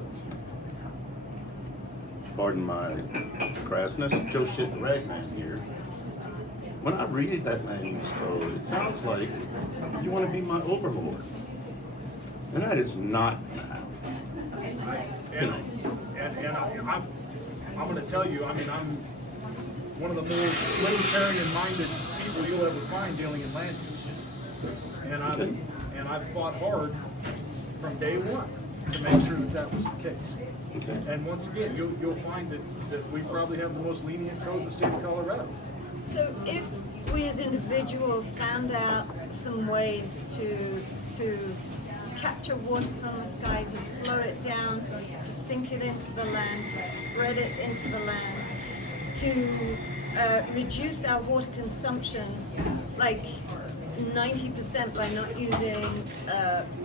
pardon my crassness, Joe shit the ragman here. When I read that land use code, it sounds like you want to be my overlord. And that is not I'm going to tell you, I mean, I'm one of the more libertarian-minded people you'll ever find dealing in land use. And I've fought hard from day one to make sure that was the case. Okay. And once again, you'll find that we probably have the most lenient code in the state of Colorado. So if we as individuals found out some ways to capture water from the sky, to slow it down, to sink it into the land, to spread it into the land, to reduce our water consumption like 90% by not using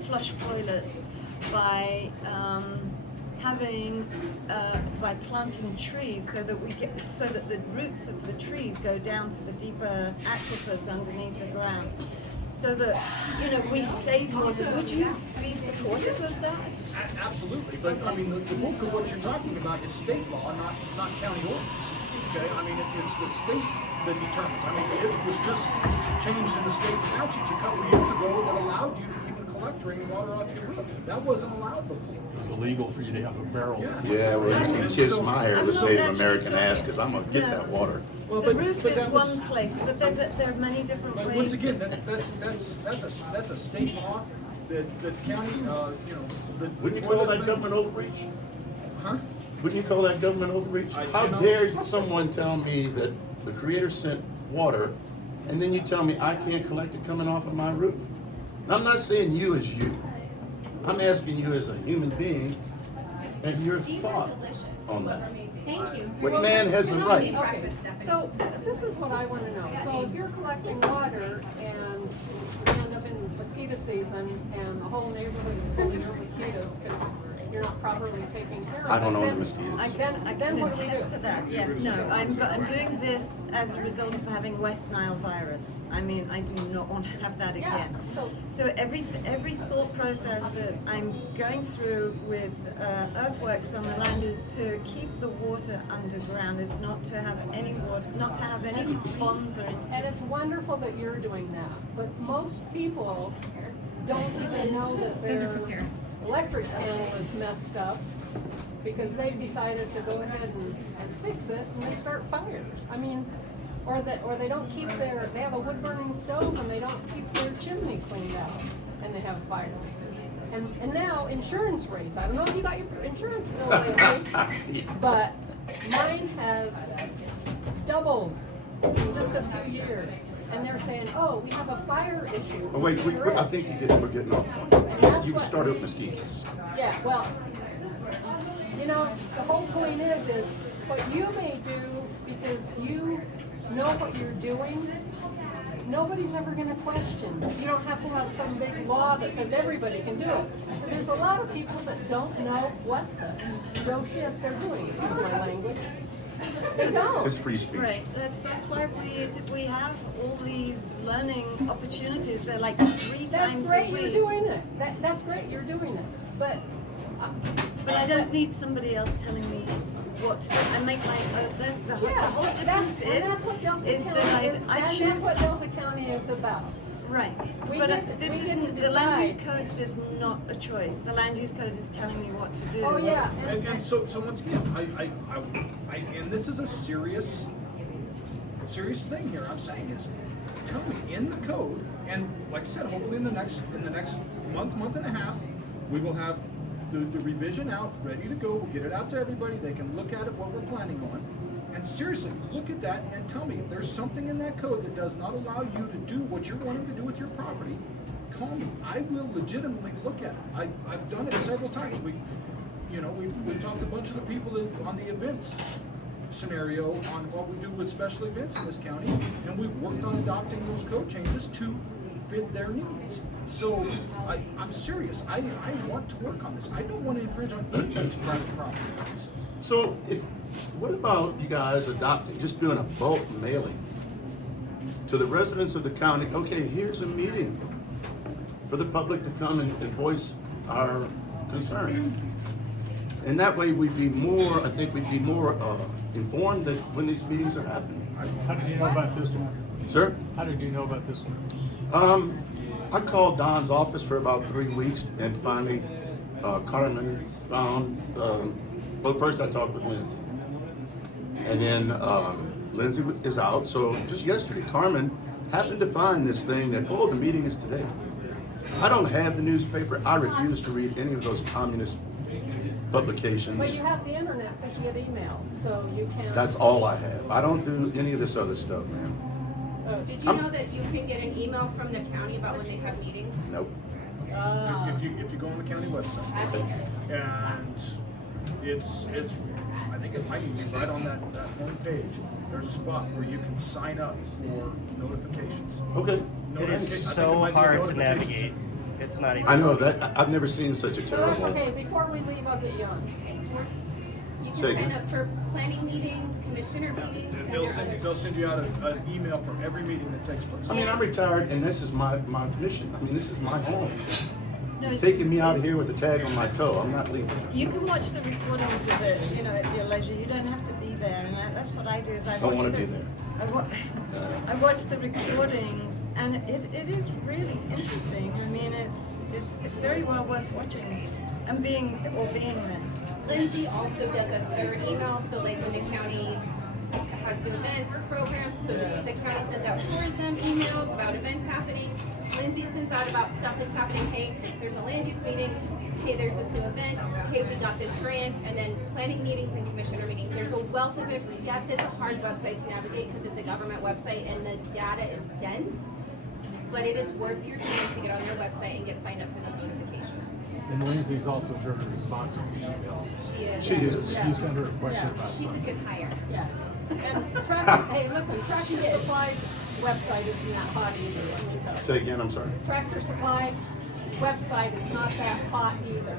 flush toilets, by by planting trees so that the roots of the trees go down to the deeper aquifers underneath the ground, so that we save water. Would you be supportive of that? Absolutely, but I mean the bulk of what you're talking about is state law, not county ordinance. Okay, I mean it's the state that determines. I mean it was just changed in the state statutes a couple of years ago that allowed you to even collect rainwater off your roof. That wasn't allowed before. It was illegal for you to have a barrel. Yeah, well, you can kiss my hair with Native American ass, because I'm gonna get that water. Well, The roof is that was- one place, but there are many different But ways. once again, that's a state law that county, Wouldn't you call that government overreach? Huh? Wouldn't you call that government overreach? How dare someone tell me that the Creator sent water, and then you tell me I can't collect it coming off of my roof? Now, I'm not saying you as you. I'm asking you as a human being and your thought on that. Thank you. What man has the right? Okay, so this is what I wanna know. So if you're collecting water and you end up in mosquito season and the whole neighborhood is full of your mosquitoes because you're not properly taking care of it. I don't know the then- mosquitoes. I can Then what do we attest do? to that. Yes, no, I'm doing this as a result of having West Nile virus. I mean, I do not want to have that Yeah, again. so- every thought process that I'm going through with earthworks on the land is to keep the water underground, is not to have any water, not to have any ponds or anything. And it's wonderful that you're doing that, but most people don't even know that their electric panel is messed up because they decided to go ahead and fix it and they start fires. I mean, or they don't keep they have a wood burning stove and they don't keep their chimney cleaned out and they have fires. And now insurance rates, I don't know if you got your insurance bill lately, but mine has doubled in just a few years. And they're saying, oh, we have a fire issue. Oh, wait, I think we're getting off point. You started with mosquitoes. Yeah, well, the whole point is what you may do because you know what you're doing, nobody's ever gonna question. You don't have to have some big law that says everybody can do it. Because there's a lot of people that don't know what the Joe shit they're doing, excuse my language. They don't. It's free speech. Right, that's why we have all these learning opportunities. They're like 3 That's times great, a you're week. doing it. That's great, you're doing it. But But I don't need somebody else telling me what to do. I make my own, the Yeah, whole difference that's what Delta is County that is, I and choose. that's what Delta County is about. Right, We but get to- this we get isn't, to the land use decide. code is not a choice. The land use code is telling me what to do. Oh, yeah. And so once again, and this is a serious thing here. I'm saying is, tell me in the code, and like I said, hopefully in the next month and a half, we will have the revision out, ready to go. We'll get it out to everybody. They can look at it, what we're planning on. And seriously, look at that and tell me if there's something in that code that does not allow you to do what you're wanting to do with your property. Call me. I will legitimately look at it. I've done it several times. We've talked to a bunch of the people on the events scenario on what we do with special events in this county, and we've worked on adopting those code changes to fit their needs. So I'm serious. I want to work on this. I don't want to infringe on anybody's private property rights. So what about you guys adopting, just doing a bulk mailing to the residents of the county? Okay, here's a meeting for the public to come and voice our concern. And that way we'd be more, I think we'd be more informed that when these meetings are happening. How did you know about this one? Sir? How did you know about this one? I called Don's office for about 3 weeks and finally Carmen found, well, first I talked with Lindsay. And then Lindsay is out, so just yesterday, Carmen happened to find this thing that, oh, the meeting is today. I don't have the newspaper. I refuse to read any of those communist publications. But you have the internet because you have email, so you can. That's all I have. I don't do any of this other stuff, man. Did you know that you can get an email from the county about when they have meetings? Nope. If you go on the county website, and it's I think it might even be right on that home page. There's a spot where you can sign up for notifications. Okay. It is so hard to navigate. It's not even. I know that. I've never seen such a So that's terrible. okay, before we leave, I'll get you on. You can Say sign again. up for planning meetings, commissioner meetings, and there are They'll send you out an email from every meeting that takes place. I mean, I'm retired, and this is my mission. I mean, this is my home. No, it's- Taking me out of it's- here with a tag on my toe. I'm not leaving. You can watch the recordings of it, at your leisure. You don't have to be there, and that's what I do. Is I Don't watch wanna the, be there. I watch the recordings, and it is really interesting. I mean, it's very well worth watching, and being there. Lindsay also does a third email, so like when the county has the events, programs, so the county sends out tourism emails about events happening. Lindsay sends out about stuff that's happening. Hey, there's a land use meeting. Hey, there's this new event. Hey, we got this grant. And then planning meetings and commissioner meetings. There's a wealth of information. Yes, it's a hard website to navigate because it's a government website and the data is dense. But it is worth your time to get on their website and get signed up for those notifications. And Lindsay's also turned to sponsor the emails. She is. She is. You send her a question about She's a good hire. Yeah. And hey, listen, Tractor Supply's website isn't that hot either, let me tell you. Say again. I'm sorry. Tractor Supply website is not that hot either.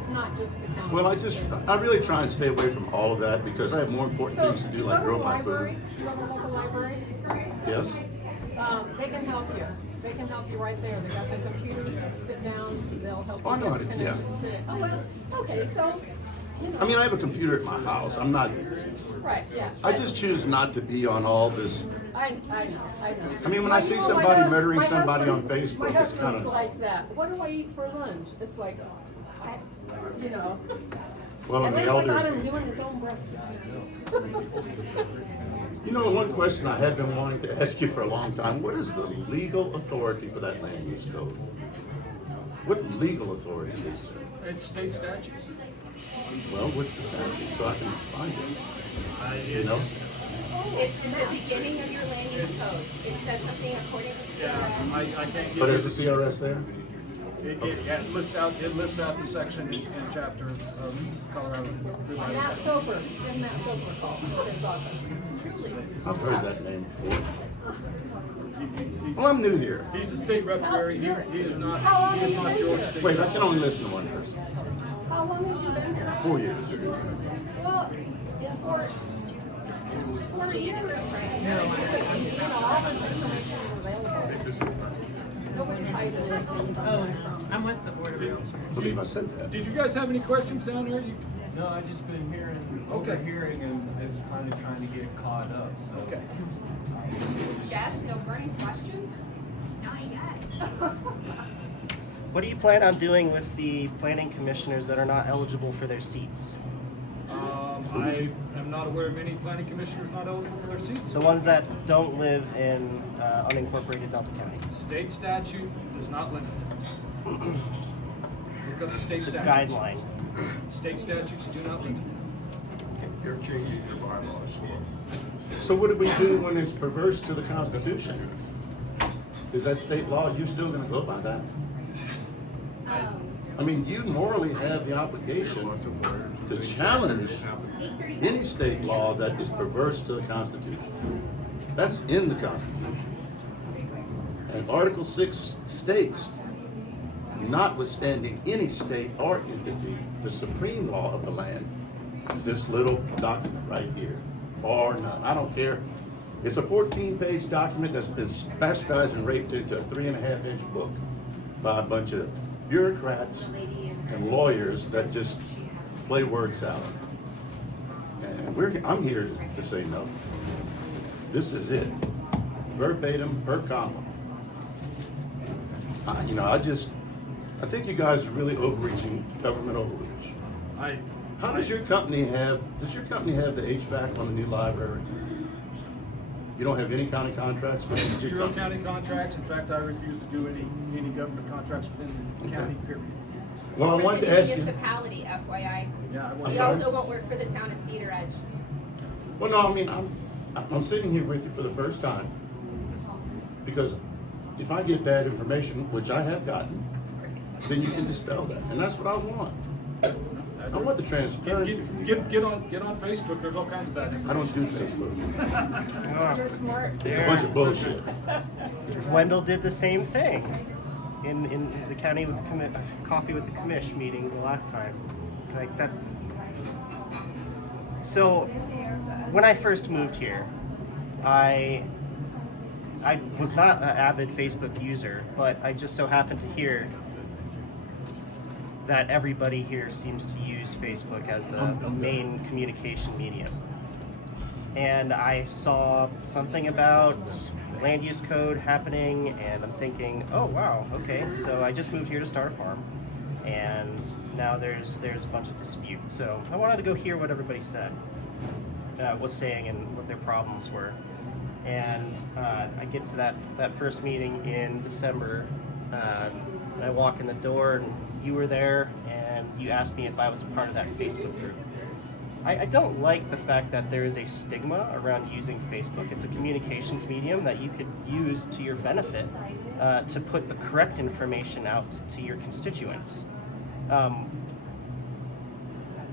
It's not just the county. Well, I really try and stay away from all of that because I have more important So, things to do, you like go to grow the my library, food. you go to the local library, Yes. they can help you. They can help you right there. They got the computers, sit down, they'll help you. Oh, I know how to- get yeah. connected to it. Oh, well, okay, so, I mean, I have a computer at my house. I'm not. right, yeah. I just choose not to be on all this. I know. I mean, when I see You know, somebody murdering my somebody on husband's- Facebook, my it's husband's kinda- like that. What do I eat for lunch? It's like, you know. Well, At and the least I got elders. him doing his own breakfast. You know, one question I have been wanting to ask you for a long time: what is the legal authority for that land use code? What legal authority is there? It's state statutes. Well, what's the statute so I can find it? You know? It's in the beginning of your land use code. It says something according to. Yeah, I can't give But you. is the CRS there? It lists out the section and chapter of Colorado. And that Soper, isn't that Soper called his office? Truly. I've heard that name before. He's- Well, I'm new here. He's a state rep area. He is not George State. Wait, I can only listen to one person. How long have you been here? 4 years. Well, in 4 years, you know, all this information is available. Nobody hides anything. I'm with the Board of Health. I believe I said that. Did you guys have any questions down there? No, I just been overhearing and I was kind of trying to get caught up, so. Okay. Jess, no burning questions? Not yet. What do you plan on doing with the planning commissioners that are not eligible for their seats? I am not aware of any planning commissioners not eligible for their seats. The ones that don't live in unincorporated Delta County. State statute does not limit it. Look up the state The statutes. guideline. State statutes do not limit it. They're changing their bylaws, So what do we do when it's perverse to the Constitution? Is that state law, you still gonna go by that? I mean, you morally have the obligation to challenge any state law that is perverse to the Constitution. That's in the Constitution. And Article 6 states, notwithstanding any state or entity, the supreme law of the land is this little document right here, or none. I don't care. It's a 14-page document that's been bastardized and raped into a 3.5-inch book by a bunch of bureaucrats and lawyers that just play word salad. And I'm here to say no. This is it, verbatim, per comma. I think you guys are really overreaching government overreach. How does your company have the HVAC on the new library? You don't have any county contracts with your Zero company? county contracts. In fact, I refuse to do any government contracts within the Okay. county, period. Well, I want to ask you. Municipality, FYI. Yeah, I We want also won't work for the town of Cedar Edge. Well, no, I mean, I'm sitting here with you for the first time because if I get bad information, which I have gotten, then you can dispel that, and that's what I want. I want the transparency. Get on Facebook. There's all kinds of bad I don't do Facebook. You're smart. It's a bunch of bullshit. Wendell did the same thing in the county with the coffee with the commish meeting the last time. Like that. So when I first moved here, I was not an avid Facebook user, but I just so happened to hear that everybody here seems to use Facebook as the main communication medium. And I saw something about land use code happening, and I'm thinking, oh wow, okay, so I just moved here to start a farm, and now there's a bunch of dispute. So I wanted to go hear what everybody said, was saying, and what their problems were. And I get to that first meeting in December. I walk in the door, and you were there, and you asked me if I was a part of that Facebook group. I don't like the fact that there is a stigma around using Facebook. It's a communications medium that you could use to your benefit to put the correct information out to your constituents.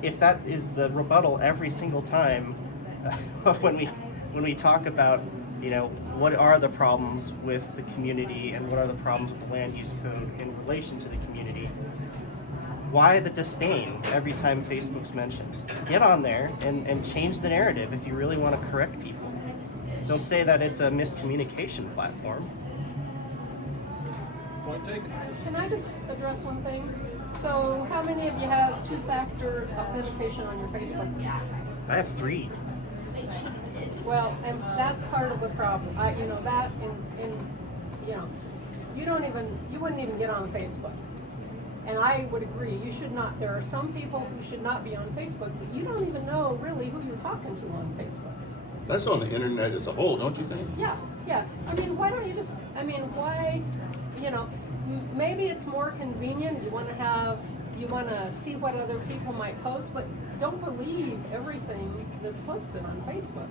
If that is the rebuttal every single time when we talk about, what are the problems with the community and what are the problems with the land use code in relation to the community, why the disdain every time Facebook's mentioned? Get on there and change the narrative if you really want to correct people. Don't say that it's a miscommunication platform. Point taken. Can I just address one thing? So how many of you have two-factor authentication on your Facebook? I have 3. Well, and that's part of the problem. That you wouldn't even get on Facebook. And I would agree, you should not. There are some people who should not be on Facebook, but you don't even know really who you're talking to on Facebook. That's on the internet as a whole, don't you think? Yeah. I mean, why don't you why, maybe it's more convenient. You want to see what other people might post, but don't believe everything that's posted on Facebook.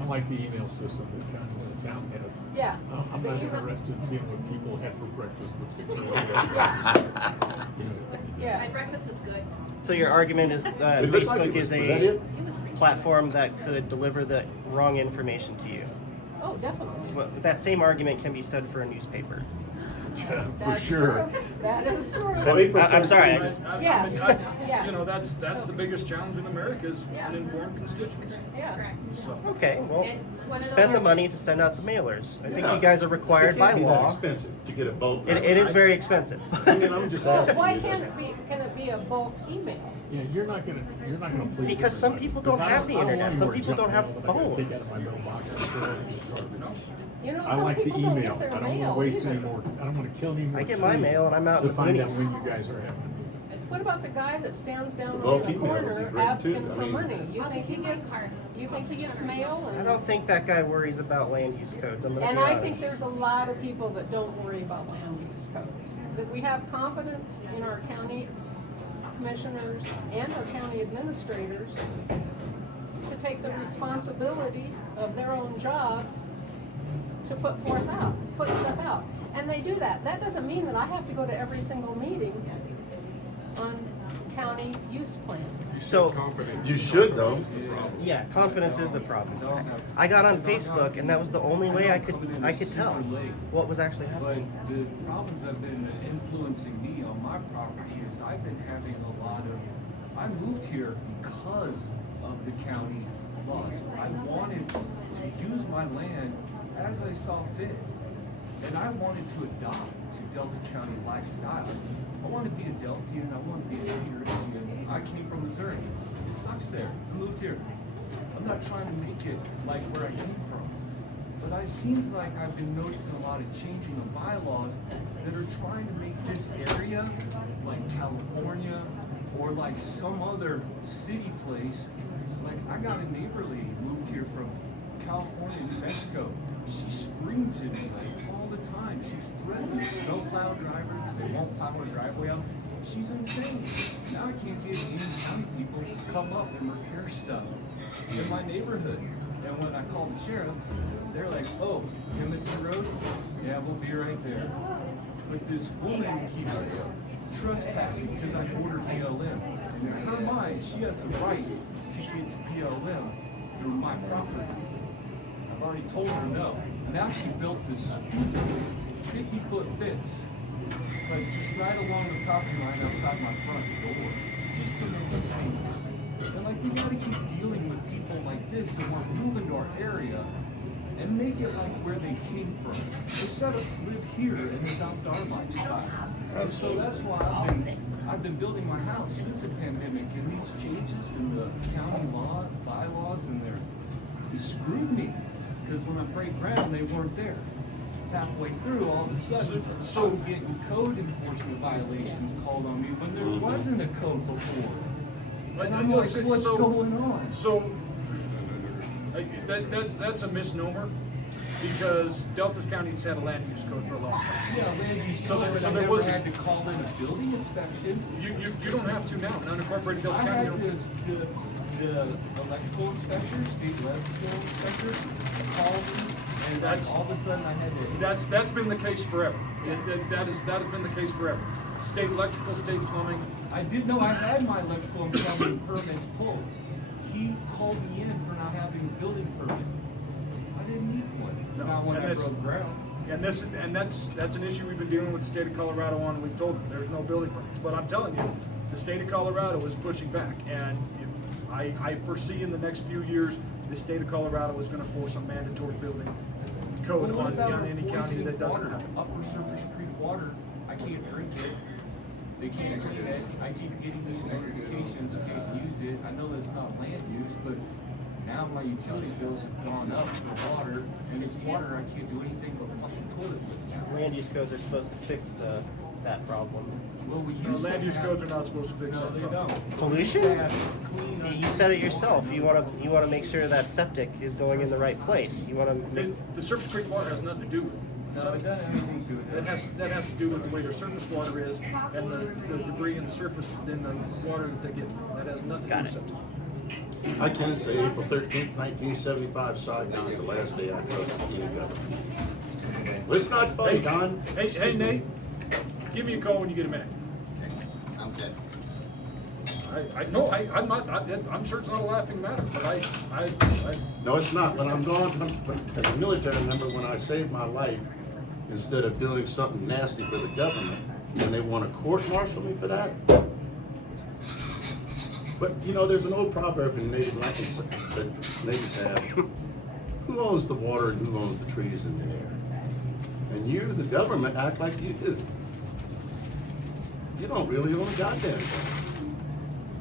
I like the email system that the town has. Yeah. I'm The not email- interested in seeing what people had for breakfast with pictures. Yeah. My breakfast was good. So your argument is It looks like Facebook it was is that a it? platform that could deliver the wrong information to you. Oh, definitely. Well, that same argument can be said for a newspaper. For That's sure. true. That is true. So April I'm sorry, I 13th just, Yeah, yeah. You know, that's the biggest challenge in America is Yeah. an informed constituency. Yeah. Correct. So, okay, well, And one of the spend the largest- money to send out the mailers. I think Yeah. you guys are required It by can't be that law. expensive to get a bulk. It is very expensive. I mean, I'm just Well, asking why you. can it be a bulk email? Yeah, you're not gonna please. Because some everybody. people don't 'Cause I have the I internet. want Some more people junk don't have mail that I can take phones. out of my mailbox and throw it in the garbage. You know, I some like the people don't email. get their I don't want mail to waste either. any more. I don't want to kill any more I get my trees mail and I'm out to in the find out boonies. when you guys are having a meeting. What about the guy that stands down bulk on the email would be corner great, asking too. I for mean- money? You think he gets mail? I don't think that guy worries about land use codes. I'm gonna And be I honest. think there's a lot of people that don't worry about land use codes. That we have confidence in our county commissioners and our county administrators to take the responsibility of their own jobs to put stuff out. And they do that. That doesn't mean that I have to go to every single meeting on county use plan. So, You should though. yeah, confidence is the problem. I got on Facebook and that was the only way I could tell what was actually But happening. the problems that have been influencing me on my property is I've been having a lot of, I moved here because of the county laws. I wanted to use my land as I saw fit. And I wanted to adopt to Delta County lifestyle. I want to be a Deltian, I want to be a Petersian. I came from Missouri. It sucks there. I moved here. I'm not trying to make it like where I came from. But it seems like I've been noticing a lot of changing of bylaws that are trying to make this area like California or like some other city place. Like I got a neighbor lady moved here from California, New Mexico. She screams at me like all the time. She's threatening snowplow drivers because they won't plow her driveway up. She's insane. Now I can't get any county people to come up and repair stuff in my neighborhood. And when I call the sheriff, they're like, "Oh, Timothy Road? Yeah, we'll be right there." But this woman keeps trespassing because I ordered BLM. And in her mind, she has the right to get to BLM through my property. I've already told her no. Now she built this 50-foot fence, like just right along the property line outside my front door, just to make a scene. And like we gotta keep dealing with people like this that want to move into our area and make it like where they came from. Instead of live here and adopt our lifestyle. And so that's why I've been building my house since the pandemic, and these changes in the county law, bylaws, and they screwed me. Because when I break ground, they weren't there. Halfway through, all of a sudden, I'm getting code enforcement violations called on me when there wasn't a code before. And I'm like, what's going on? So, that's a misnomer, because Delta County's had a land use code for a long time. Yeah, land use So code, there- but so I there never was- had to call in a building inspection. You don't have to now, unincorporated Delta I County. had this, the electrical inspector, state electrical inspector, called me, and like That's- all of a sudden I had to. That's been the case forever. That has been the case forever. State electrical, state plumbing. I did know I had my electrical and plumbing permits pulled. He called me in for not having a building permit. I didn't need one. No, Not when and I this- broke ground. And that's an issue we've been dealing with the state of Colorado on, and we've told them there's no building permits. But I'm telling you, the state of Colorado is pushing back, and if I foresee in the next few years, the state of Colorado is gonna force a mandatory building code Well, what on about any county replacing that doesn't water? have it. Upper Surface Creek water, I can't drink it. They can't drink it. I keep getting these notifications if they use it. I know that's not land use, but now my utility bills have gone up for water, and this water I can't do anything but flush the toilet with now. Land use codes are supposed to fix that problem. Well, we No, used to land use have- codes are not supposed to fix No, that. they don't. Pollution? We used to have clean, You said it yourself. You want to make sure that septic is going in the right place. You want to. The Surface Creek water has nothing to do with it. No, it doesn't have anything to do with that. That has to do with the way their surface water is and the debris in the surface, in the water that they get. That has nothing to do with septic. I can say April 13th, 1975, Saigon is the last day I trusted the government. Well, it's not funny, Don. Hey Nate, give me a call when you get a minute. Okay. I'm sure it's not a laughing matter, but I No, it's not. When I'm gone, as a military member, when I saved my life instead of doing something nasty for the government, and they want to court-martial me for that? But, you know, there's an old proverb in native language that natives have. Who owns the water and who owns the trees in the air? And you, the government, act like you do. You don't really own a goddamn thing.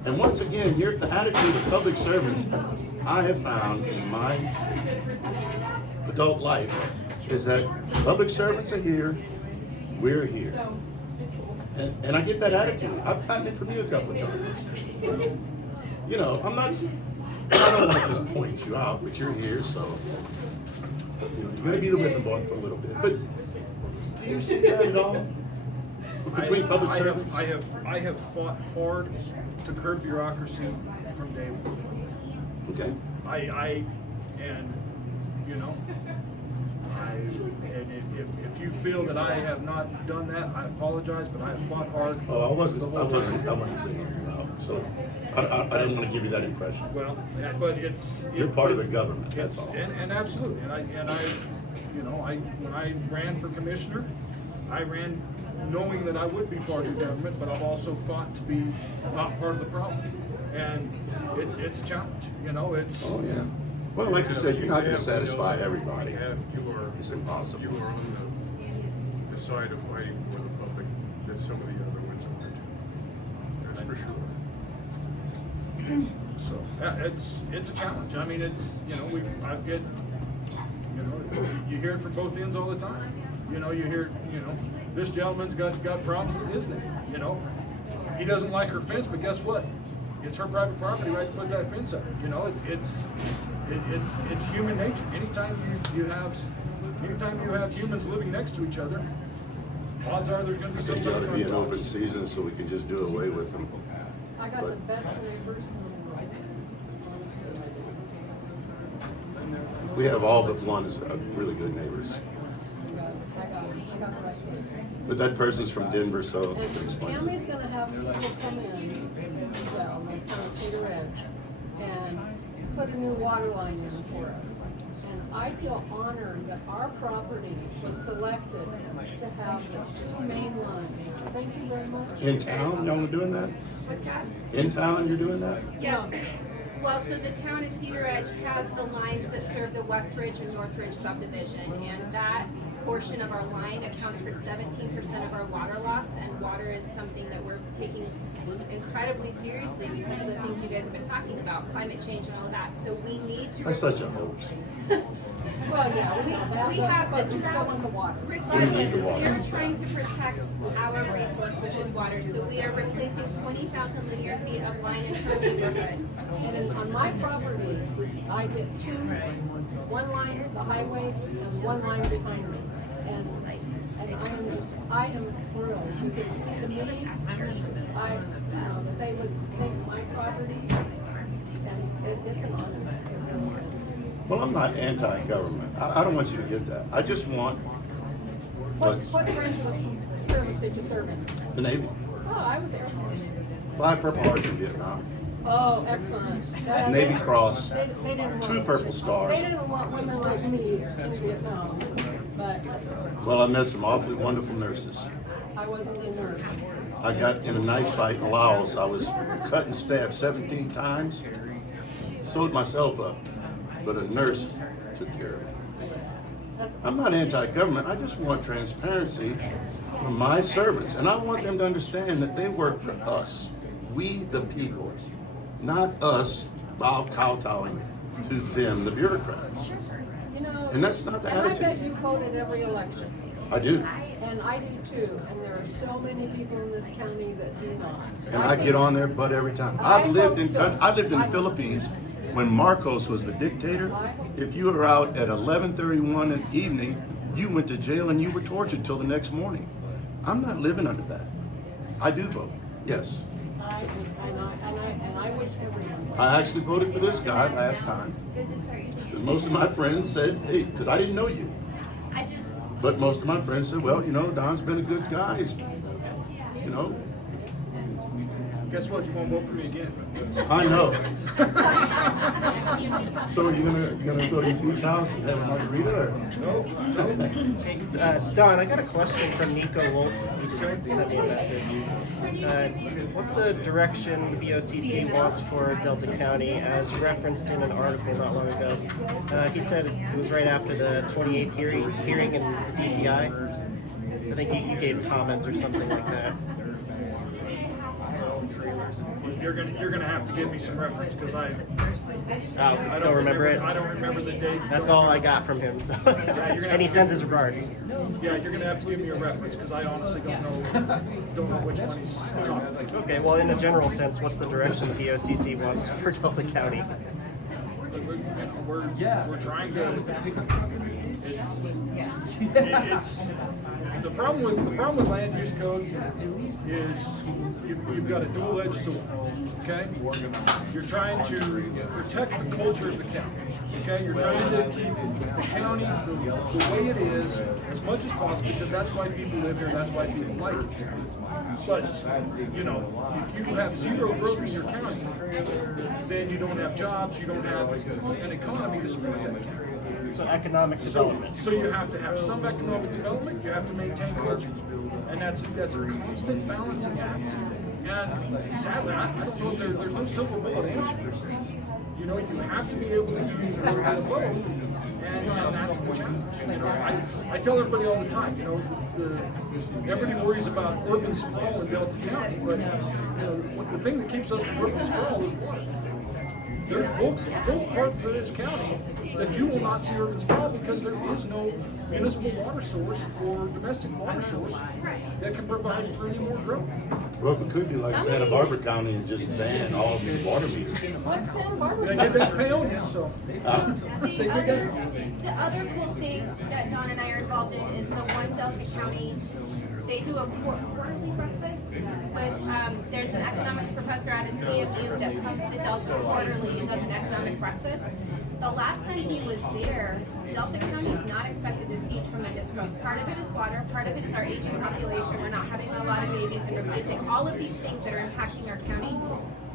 And once again, here, the attitude of public servants I have found in my adult life is that public servants are here, we're here. And I get that attitude. I've gotten it from you a couple of times. You know, I don't want to just point you out, but you're here, so you know, you're going to be the whipping boy for a little bit. But do you see that at all? Between public servants? I have fought hard to curb bureaucracy from day one. Okay. And you know, and if you feel that I have not done that, I apologize, but I have fought hard. Oh, I wasn't the whole time. saying you out, so I didn't want to give you that impression. Well, but it's You're part of the government, that's all. And absolutely, and I, you know, when I ran for commissioner, I ran knowing that I would be part of the government, but I've also fought to be not part of the problem, and it's a challenge. You know, it's. Oh, yeah. Well, like you said, you're not going to satisfy everybody. You are, It's impossible. you are on the side of fighting for the public that some of the other ones aren't. That's for sure. So it's a challenge. I mean, it's, you know, you know, you hear it from both ends all the time. You know, you hear, you know, this gentleman's got problems with his name. You know, he doesn't like her fence, but guess what? It's her private property, right, to put that fence up. You know, it's human nature. Anytime you have humans living next to each other, odds are there's going to I be some think there ought type to of be an conflict. open season so we can just do away with them. I got the best neighbors in the world. We have all but one is really good neighbors. I got questions. But that person's from Denver, so it And explains Tammy's it. gonna have people come in, well, next time Cedar Edge, and put a new water line in for us. And I feel honored that our property was selected to have the two main lines. Thank you very much. In town, y'all are doing that? What's that? In town, you're doing that? Yeah. Well, so the town of Cedar Edge has the lines that serve the Westridge and Northridge subdivision, and that portion of our line accounts for 17% of our water loss, and water is something that we're taking incredibly seriously because of the things you guys have been talking about, climate change and all of that. So we need to. That's such a hoax. Well, yeah, We have but the we still want the water. Regardless, we are trying to protect our resource, which is water. So we are replacing 20,000 linear feet of line in her neighborhood. And on my property, I get two, one line to the highway and one line behind me. And I am thrilled because to me, they would think my property, and it's an honor. Well, I'm not anti-government. I don't want you to get that. I just want What branch of service did you serve in? the Navy. Oh, I was Air Force. 5 Purple Hearts in Vietnam. Oh, excellent. Navy Cross, They didn't 2 want, Purple Stars. they didn't want women like me in Vietnam, but Well, I met some awfully wonderful nurses. I wasn't a nurse. I got in a knife fight in Laos. I was cut and stabbed 17 times. Sewed myself up, but a nurse took care of it. I'm not anti-government. I just want transparency from my servants. And I want them to understand that they work for us. We, the people. Not us kowtowing to them, the bureaucrats. You know, And that's not the and I bet attitude. you vote in every election. I do. And I do too. And there are so many people in this county that do not. And I get on their butt every time. I lived in the Philippines when Marcos was the dictator. If you were out at 11:31 in the evening, you went to jail and you were tortured till the next morning. I'm not living under that. I do vote, yes. And I wish everyone. I actually voted for this guy last time. Because most of my friends said, hey, because I didn't know you. But most of my friends said, well, you know, Don's been a good guy. He's, you know, Guess what? You won't vote for me again. I know. So are you gonna go to each house and have a margarita or? No. Hey, Don, I got a question from Nico Wolf. He just sent me a message. What's the direction BOCC wants for Delta County, as referenced in an article not long ago? He said it was right after the 28th hearing in DCI. I think you gave a comment or something like that. You're gonna have to give me some reference because I Don't remember it. I don't remember the date. That's all I got from him. So. And he sends his regards. Yeah, you're gonna have to give me a reference because I honestly don't know which one he's talking about. Okay, well, in a general sense, what's the direction the BOCC wants for Delta County? We're trying to. It's the problem with land use code is you've got a dual-edged sword. Okay, you're trying to protect the culture of the county. Okay, you're trying to keep the county the way it is as much as possible because that's why people live here. That's why people like it. But you know, if you have zero growth in your county, then you don't have jobs. You don't have an economy to support that county. So economic development. So you have to have some economic development, you have to maintain culture. And that's a constant balancing act. And sadly, I don't know if there's no silver bullet answer. You know, you have to be able to do a little bit of both. And that's the challenge. You know, I tell everybody all the time, you know, everybody worries about urban sprawl in Delta County, but you know, the thing that keeps us from urban sprawl is water. There's whole parts of this county that you will not see urban sprawl because there is no municipal water source or domestic water source that can provide for any more growth. Well, it could be like Santa Barbara County and just ban all of these water meters. What's Santa Barbara? They did that in Paonia, so. The other cool thing that Don and I are involved in is the One Delta County. They do a quarterly breakfast with, there's an economics professor out of CMU that comes to Delta quarterly and does an economic breakfast. The last time he was there, Delta County is not expected to see tremendous growth. Part of it is water, part of it is our aging population. We're not having a lot of babies and replacing all of these things that are impacting our county.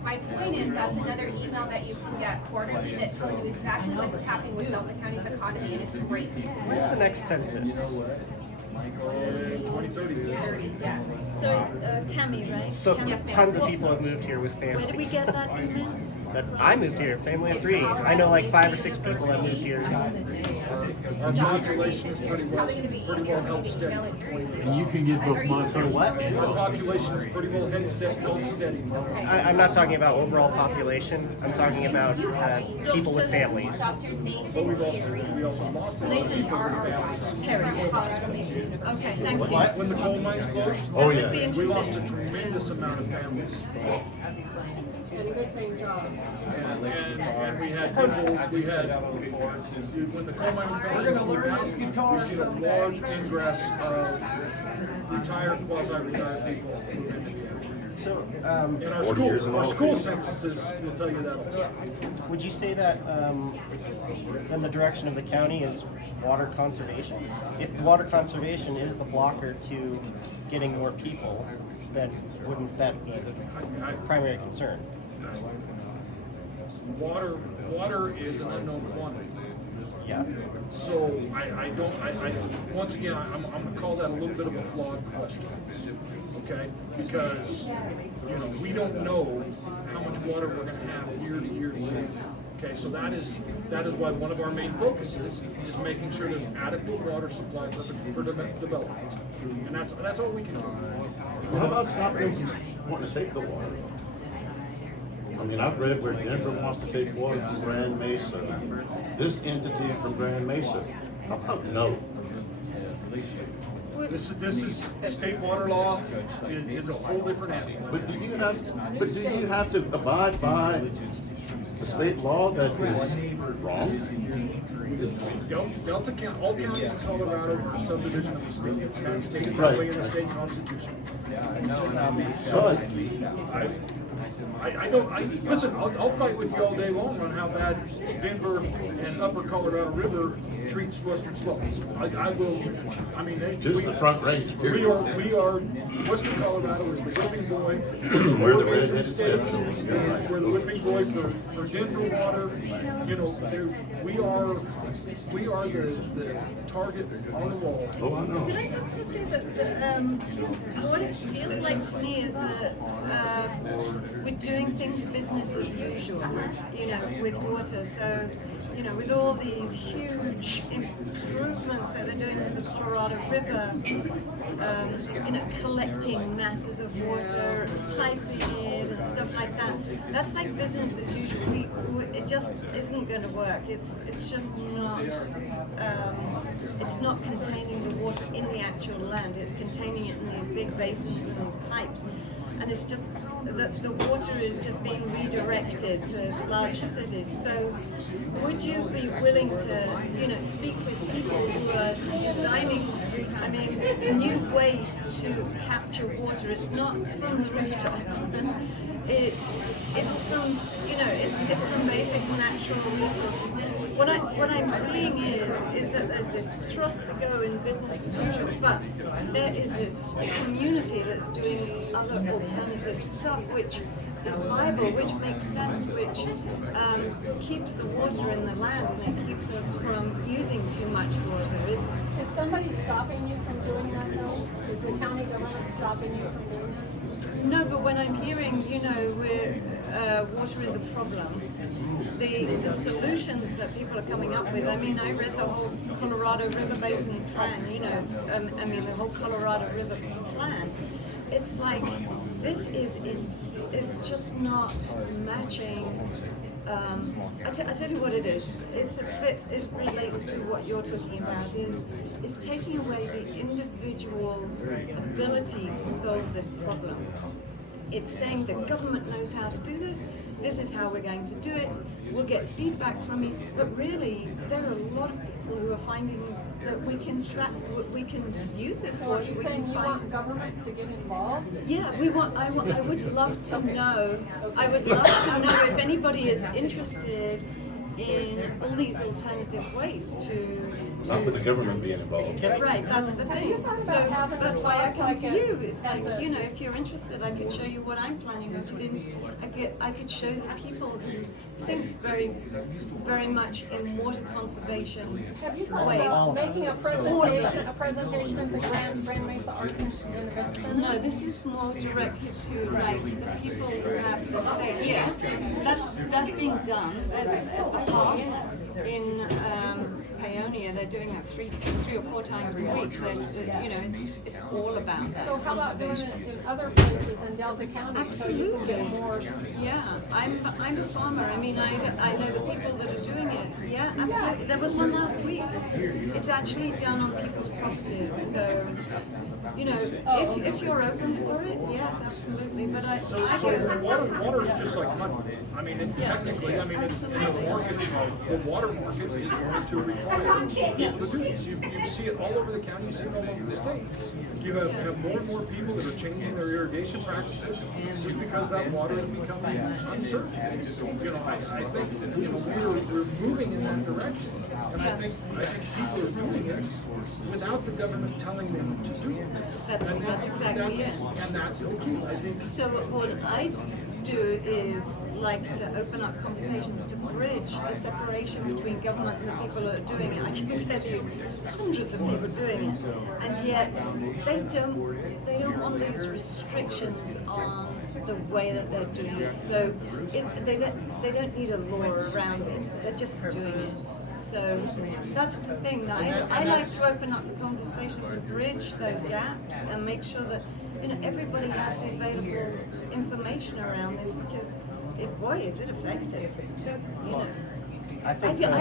My point is that's another email that you can get quarterly that tells you exactly what's happening with Delta County's economy, and it's great. When's the next census? 2030. Yeah. So, Cami, right? So Yes, ma'am. tons of people have moved here with families. Where did we get that email? But I moved here, family of 3. I know like 5 or 6 people that moved here. Our population is pretty well held steady for 20 years. And you can get both Montrose. What? Our population is pretty well held steady. I'm not talking about overall population. I'm talking about people with families. But we also lost a lot of people with families. Okay, thank you. What? When the coal mines closed, Oh, That would yeah. be we interesting. lost a tremendous amount of families. And a good paying job. And we had people, when the coal mining families moved out, we see a large ingress of retired, quasi-retired people move into the area. So, And our school censuses will tell you that also. would you say that then the direction of the county is water conservation? If water conservation is the blocker to getting more people, then wouldn't that be the primary concern? Water is an unknown quantity. Yeah. So once again, I'm gonna call that a little bit of a flawed question. Okay? Because, you know, we don't know how much water we're gonna have year to year to year. Okay, so that is why one of our main focuses is making sure there's adequate water supply for development. And that's all we can do. How about stopping them from wanting to take the water? I mean, I've read where Denver wants to take water from Grand Mesa, this entity from Grand Mesa. How about no? This is state water law is a whole different animal. But do you have to abide by the state law that is wrong? Delta County, all counties in Colorado are a subdivision of the state, and that's stated that way in the state constitution. Listen, I'll fight with you all day long on how bad Denver and Upper Colorado River treats Western Slopes. I will, I mean, Just the front range, period. we are, Western Colorado is the whipping boy. Where the Basin redheaded states, steps. and we're the whipping boy for Denver water. You know, we are the target on the wall. Oh, I know. Could I just tell you that what it feels like to me is that we're doing things business as usual, you know, with water. So, you know, with all these huge improvements that they're doing to the Colorado River, you know, collecting masses of water, piping it and stuff like that. That's like business as usual. It just isn't going to work. It's just not. It's not containing the water in the actual land. It's containing it in these big basins and these pipes. And it's just, the water is just being redirected to large cities. So would you be willing to, you know, speak with people who are designing, I mean, new ways to capture water? It's not from the rooftop. It's from, you know, it's from basic natural resources. What I'm seeing is that there's this thrust to go in business as usual, but there is this community that's doing other alternative stuff which is viable, which makes sense, which keeps the water in the land and it keeps us from using too much water. Is somebody stopping you from doing that though? Is the county government stopping you from doing that? No, but when I'm hearing, you know, water is a problem, the solutions that people are coming up with, I mean, I read the whole Colorado River Basin plan, you know, I mean, the whole Colorado River plan. It's like, it's just not matching. I tell you what it is. It's a bit. It relates to what you're talking about. Is taking away the individual's ability to solve this problem. It's saying the government knows how to do this. This is how we're going to do it. We'll get feedback from you. But really, there are a lot of people who are finding that we can use this So are water. you We saying can you find. want government to get involved? Yeah, I would love to know. I would love to know if anybody is interested in all these alternative ways to. Not with the government being involved. Right, that's the thing. So that's why I come to you. It's like, you know, if you're interested, I could show you what I'm planning. I could show the people who think very much in water conservation Have you thought ways. about making a presentation at the Grand Mesa Arts and Event Center? No, this is more directed to like the people who have the say. Yes, that's being done. There's at the Hub in Paonia. They're doing that three or four times a week. You know, it's all about that. So how about doing conservation. it in other places in Delta County? Absolutely. So you can get more. Yeah, I'm a farmer. I mean, I know the people that are doing it. Yeah, absolutely. There was one last week. It's actually done on people's properties. So, you know, if you're open for it, yes, absolutely. But So water is just like money. I mean, technically, I mean, it's, you know, the water market is going to require people to do this. You see it all over the county, you see it all over the state. You have more and more people that are changing their irrigation practices just because that water is becoming uncertain. You know, I think, you know, we're moving in that direction. And I think people are doing it without the government telling them to do it. that's exactly it. And that's the key. I think. So what I do is like to open up conversations to bridge the separation between government and the people that are doing it. I can tell you hundreds of people doing it, and yet they don't want these restrictions on the way that they're doing it. So they don't need a law around it. They're just doing it. So that's the thing that I like to open up the conversations and bridge those gaps and make sure that, you know, everybody has the available information around this, because boy, is it effective. You know. I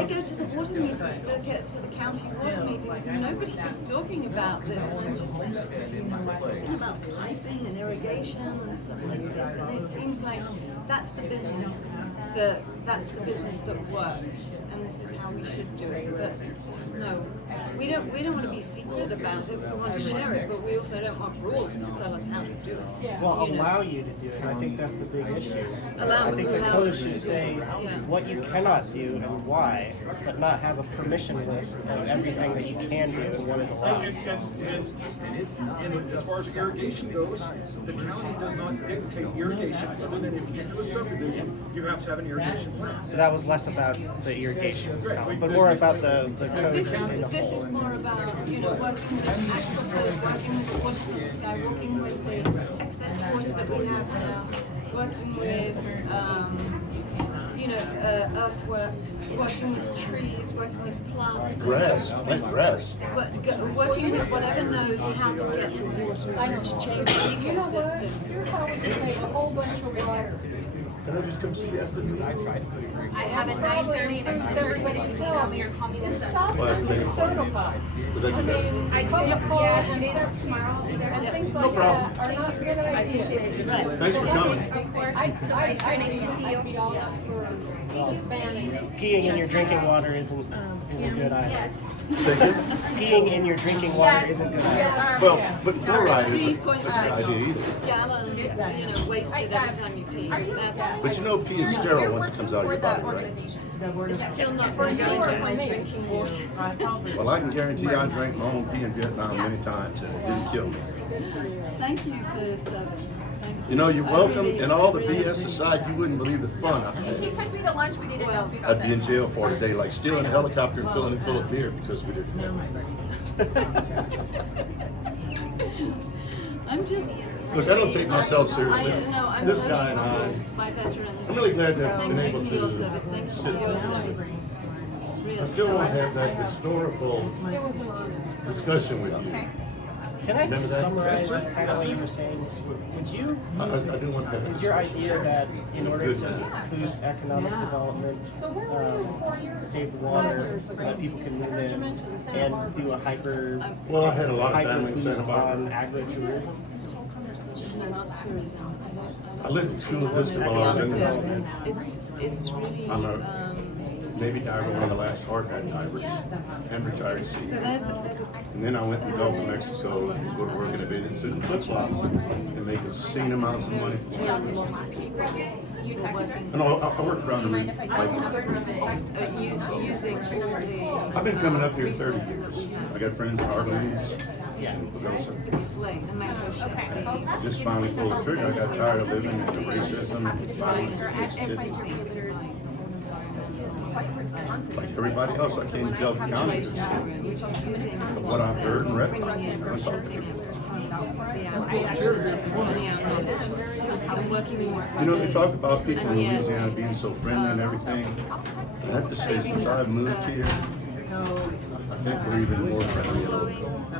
go to the water meetings, to the county water meetings, and nobody is talking about this. And I'm just like, you're still talking about piping and irrigation and stuff like this. And it seems like that's the business that works, and this is how we should do it. But no, we don't want to be secret about it. We want to share it, but we also don't want rules to tell us how to do it. Well, You know? allow you to do it. I think that's the big issue. Allow I think the us code to should do say it. Yeah. what you cannot do and why, but not have a permission list of everything that you can do and what is allowed. And as far as irrigation goes, the county does not dictate irrigation, other than if you do a subdivision, you have to have an irrigation plan. So that was less about the irrigation, but more about the code This in the is whole. more about, working with aquifers, working with the water sky, working with the excess water that we have now, working with, earthworks, working with trees, working with plants. Grass, plant grass. Working with whatever knows how to get the water, which change the You know what? ecosystem. Here's how we can save a whole bunch of water. Can I just come see you? I have at 9:30 and I told everybody to email me or call me this. Stop being certified. Would that be better? I Public could, yeah, roads today's tomorrow. and things No like problem. that are not good ideas. Thanks for coming. Of course, It's very nice to see you. Peeing in your drinking water isn't a good idea. Yes. Say again? Peeing in your drinking water Yes. isn't a good idea. Well, but fluoride isn't a 3.6 good idea either. gallons, wasted every time you pee. That's But you know pee is sterile once it comes out of your body, right? it's still not very good to my drinking water. Well, I can guarantee I drank my own pee in Vietnam many times and it didn't kill me. Thank you for this service. You know, you're I welcome, really- and all the really BS aside, you wouldn't believe the fun I had. He took me to lunch, we didn't know I'd be in jail for today, like stealing a helicopter and filling it full of beer because we didn't have it. I'm just. Look, I don't take myself seriously. I'm This very guy and I, humbled by veterans. I'm really glad to have been Thank able you for your to service. Thank you for sit your down. service. Really. I still want to have that historical It was an honor. discussion with you. Can I Remember that? summarize kind of what you were saying? Would you, I do want to have that is your discussion. idea that in order Good. to boost economic development, So where were you in 4 years? save the water so that people can move in and do a hyper Well, I had a lot of family in boost Santa on Barbara. agritourism? No, not tourism. I lived in Chula Vista while I was in development. It's really. I'm a Navy diver, one of the last hard hat divers, and retired So Sea. there's a And then I went to the Gulf of Mexico and go to work in a bit and sit in flip flops and make obscene amounts of money. You text her? And I worked around the Mind if I call your number and you can text? using all the I've been coming up here 30 resources that we years. have. I got friends in Arlene's and Pagosa. Clay, the mango shake. Just finally pulled the trigger. I got tired of living in the racism and violence in Mississippi. Like everybody else, I came to Delta County because of what I've heard and read about it. I'm talking to people. You know, they talk about people in Louisiana being so friendly and everything. I have to say, since I've moved here, I think we're even more friendly and local.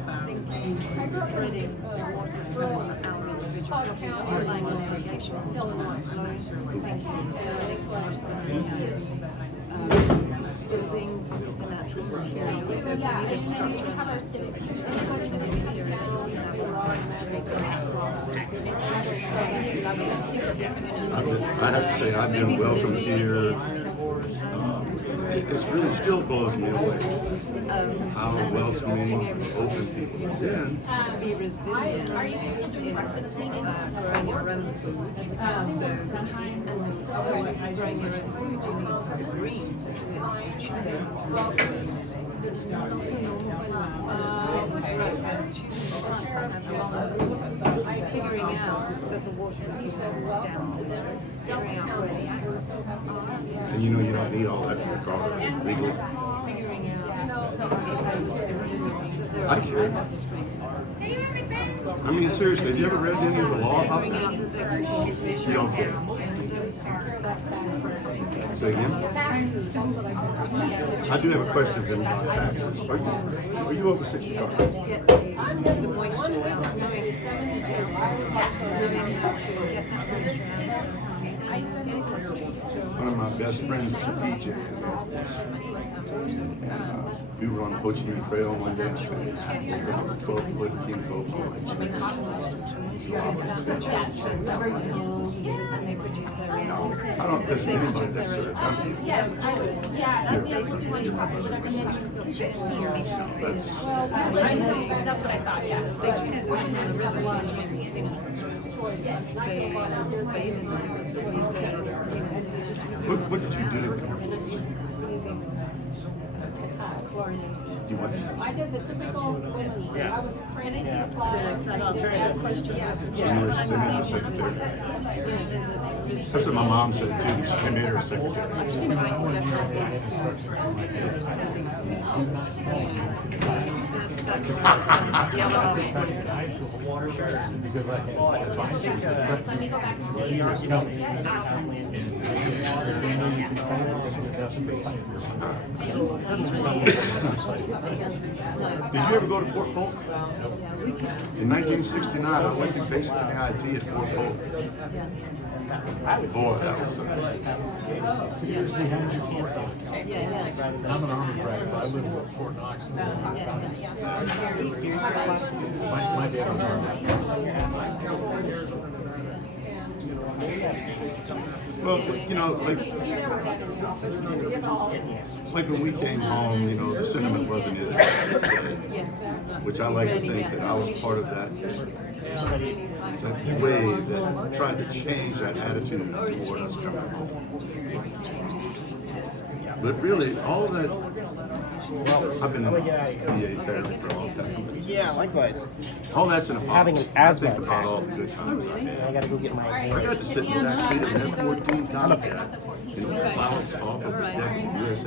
Spreading water from our individual property, not relying on irrigation, slowly sinking, spreading building the natural materials. So we need a structure and the material. I have to say, I've been welcome here. It really still blows me away how welcoming, open people have been. Be resilient. Are you still doing breakfast meetings? Growing your own food. Growing your own food, you need the green to do it. Choosing crops. Not the normal plants that choosing plants that have long figuring out that the water is so down there, figuring out where the aquifers are. And you know, you don't need all that for your car. Legal. Figuring out that there I are care. bus springs. I mean, seriously, have you ever read any of the law about Figuring out that? that there are fish You don't care. Say again? I do have a question for them about taxes. Are you over 65? to get the moisture out, knowing how to get that moisture out. One of my best friends was a DJ in there. And we were on the Ho Chi Minh Trail one day. And 12-foot King Coke. I don't listen to anybody that serves. That's what I thought, yeah. What did you do? You what? I did the typical, I was training supply. That's what my mom said too. She made her a secretary. Because I had advisors that Let me go back and see. Did you ever go to Fort Polk? In 1969, I went to basic IIT at Fort Polk. Boy, that was 2 years behind your Fort Knox. I'm an Army brat, so I live in Fort Knox. My dad was Army. well, you know, like when we came home, you know, the sentiment wasn't as which I like to think that I was part of that wave that tried to change that attitude toward us coming home. But really, all that, I've been in the VA therapy for a long time. Yeah, likewise. All that's in a Having box. an I asthma think about all the good times I had. I gotta go get my. I got to sit in the back seat of an F-14 Tomcat, you know, bounce off of the deck of the USS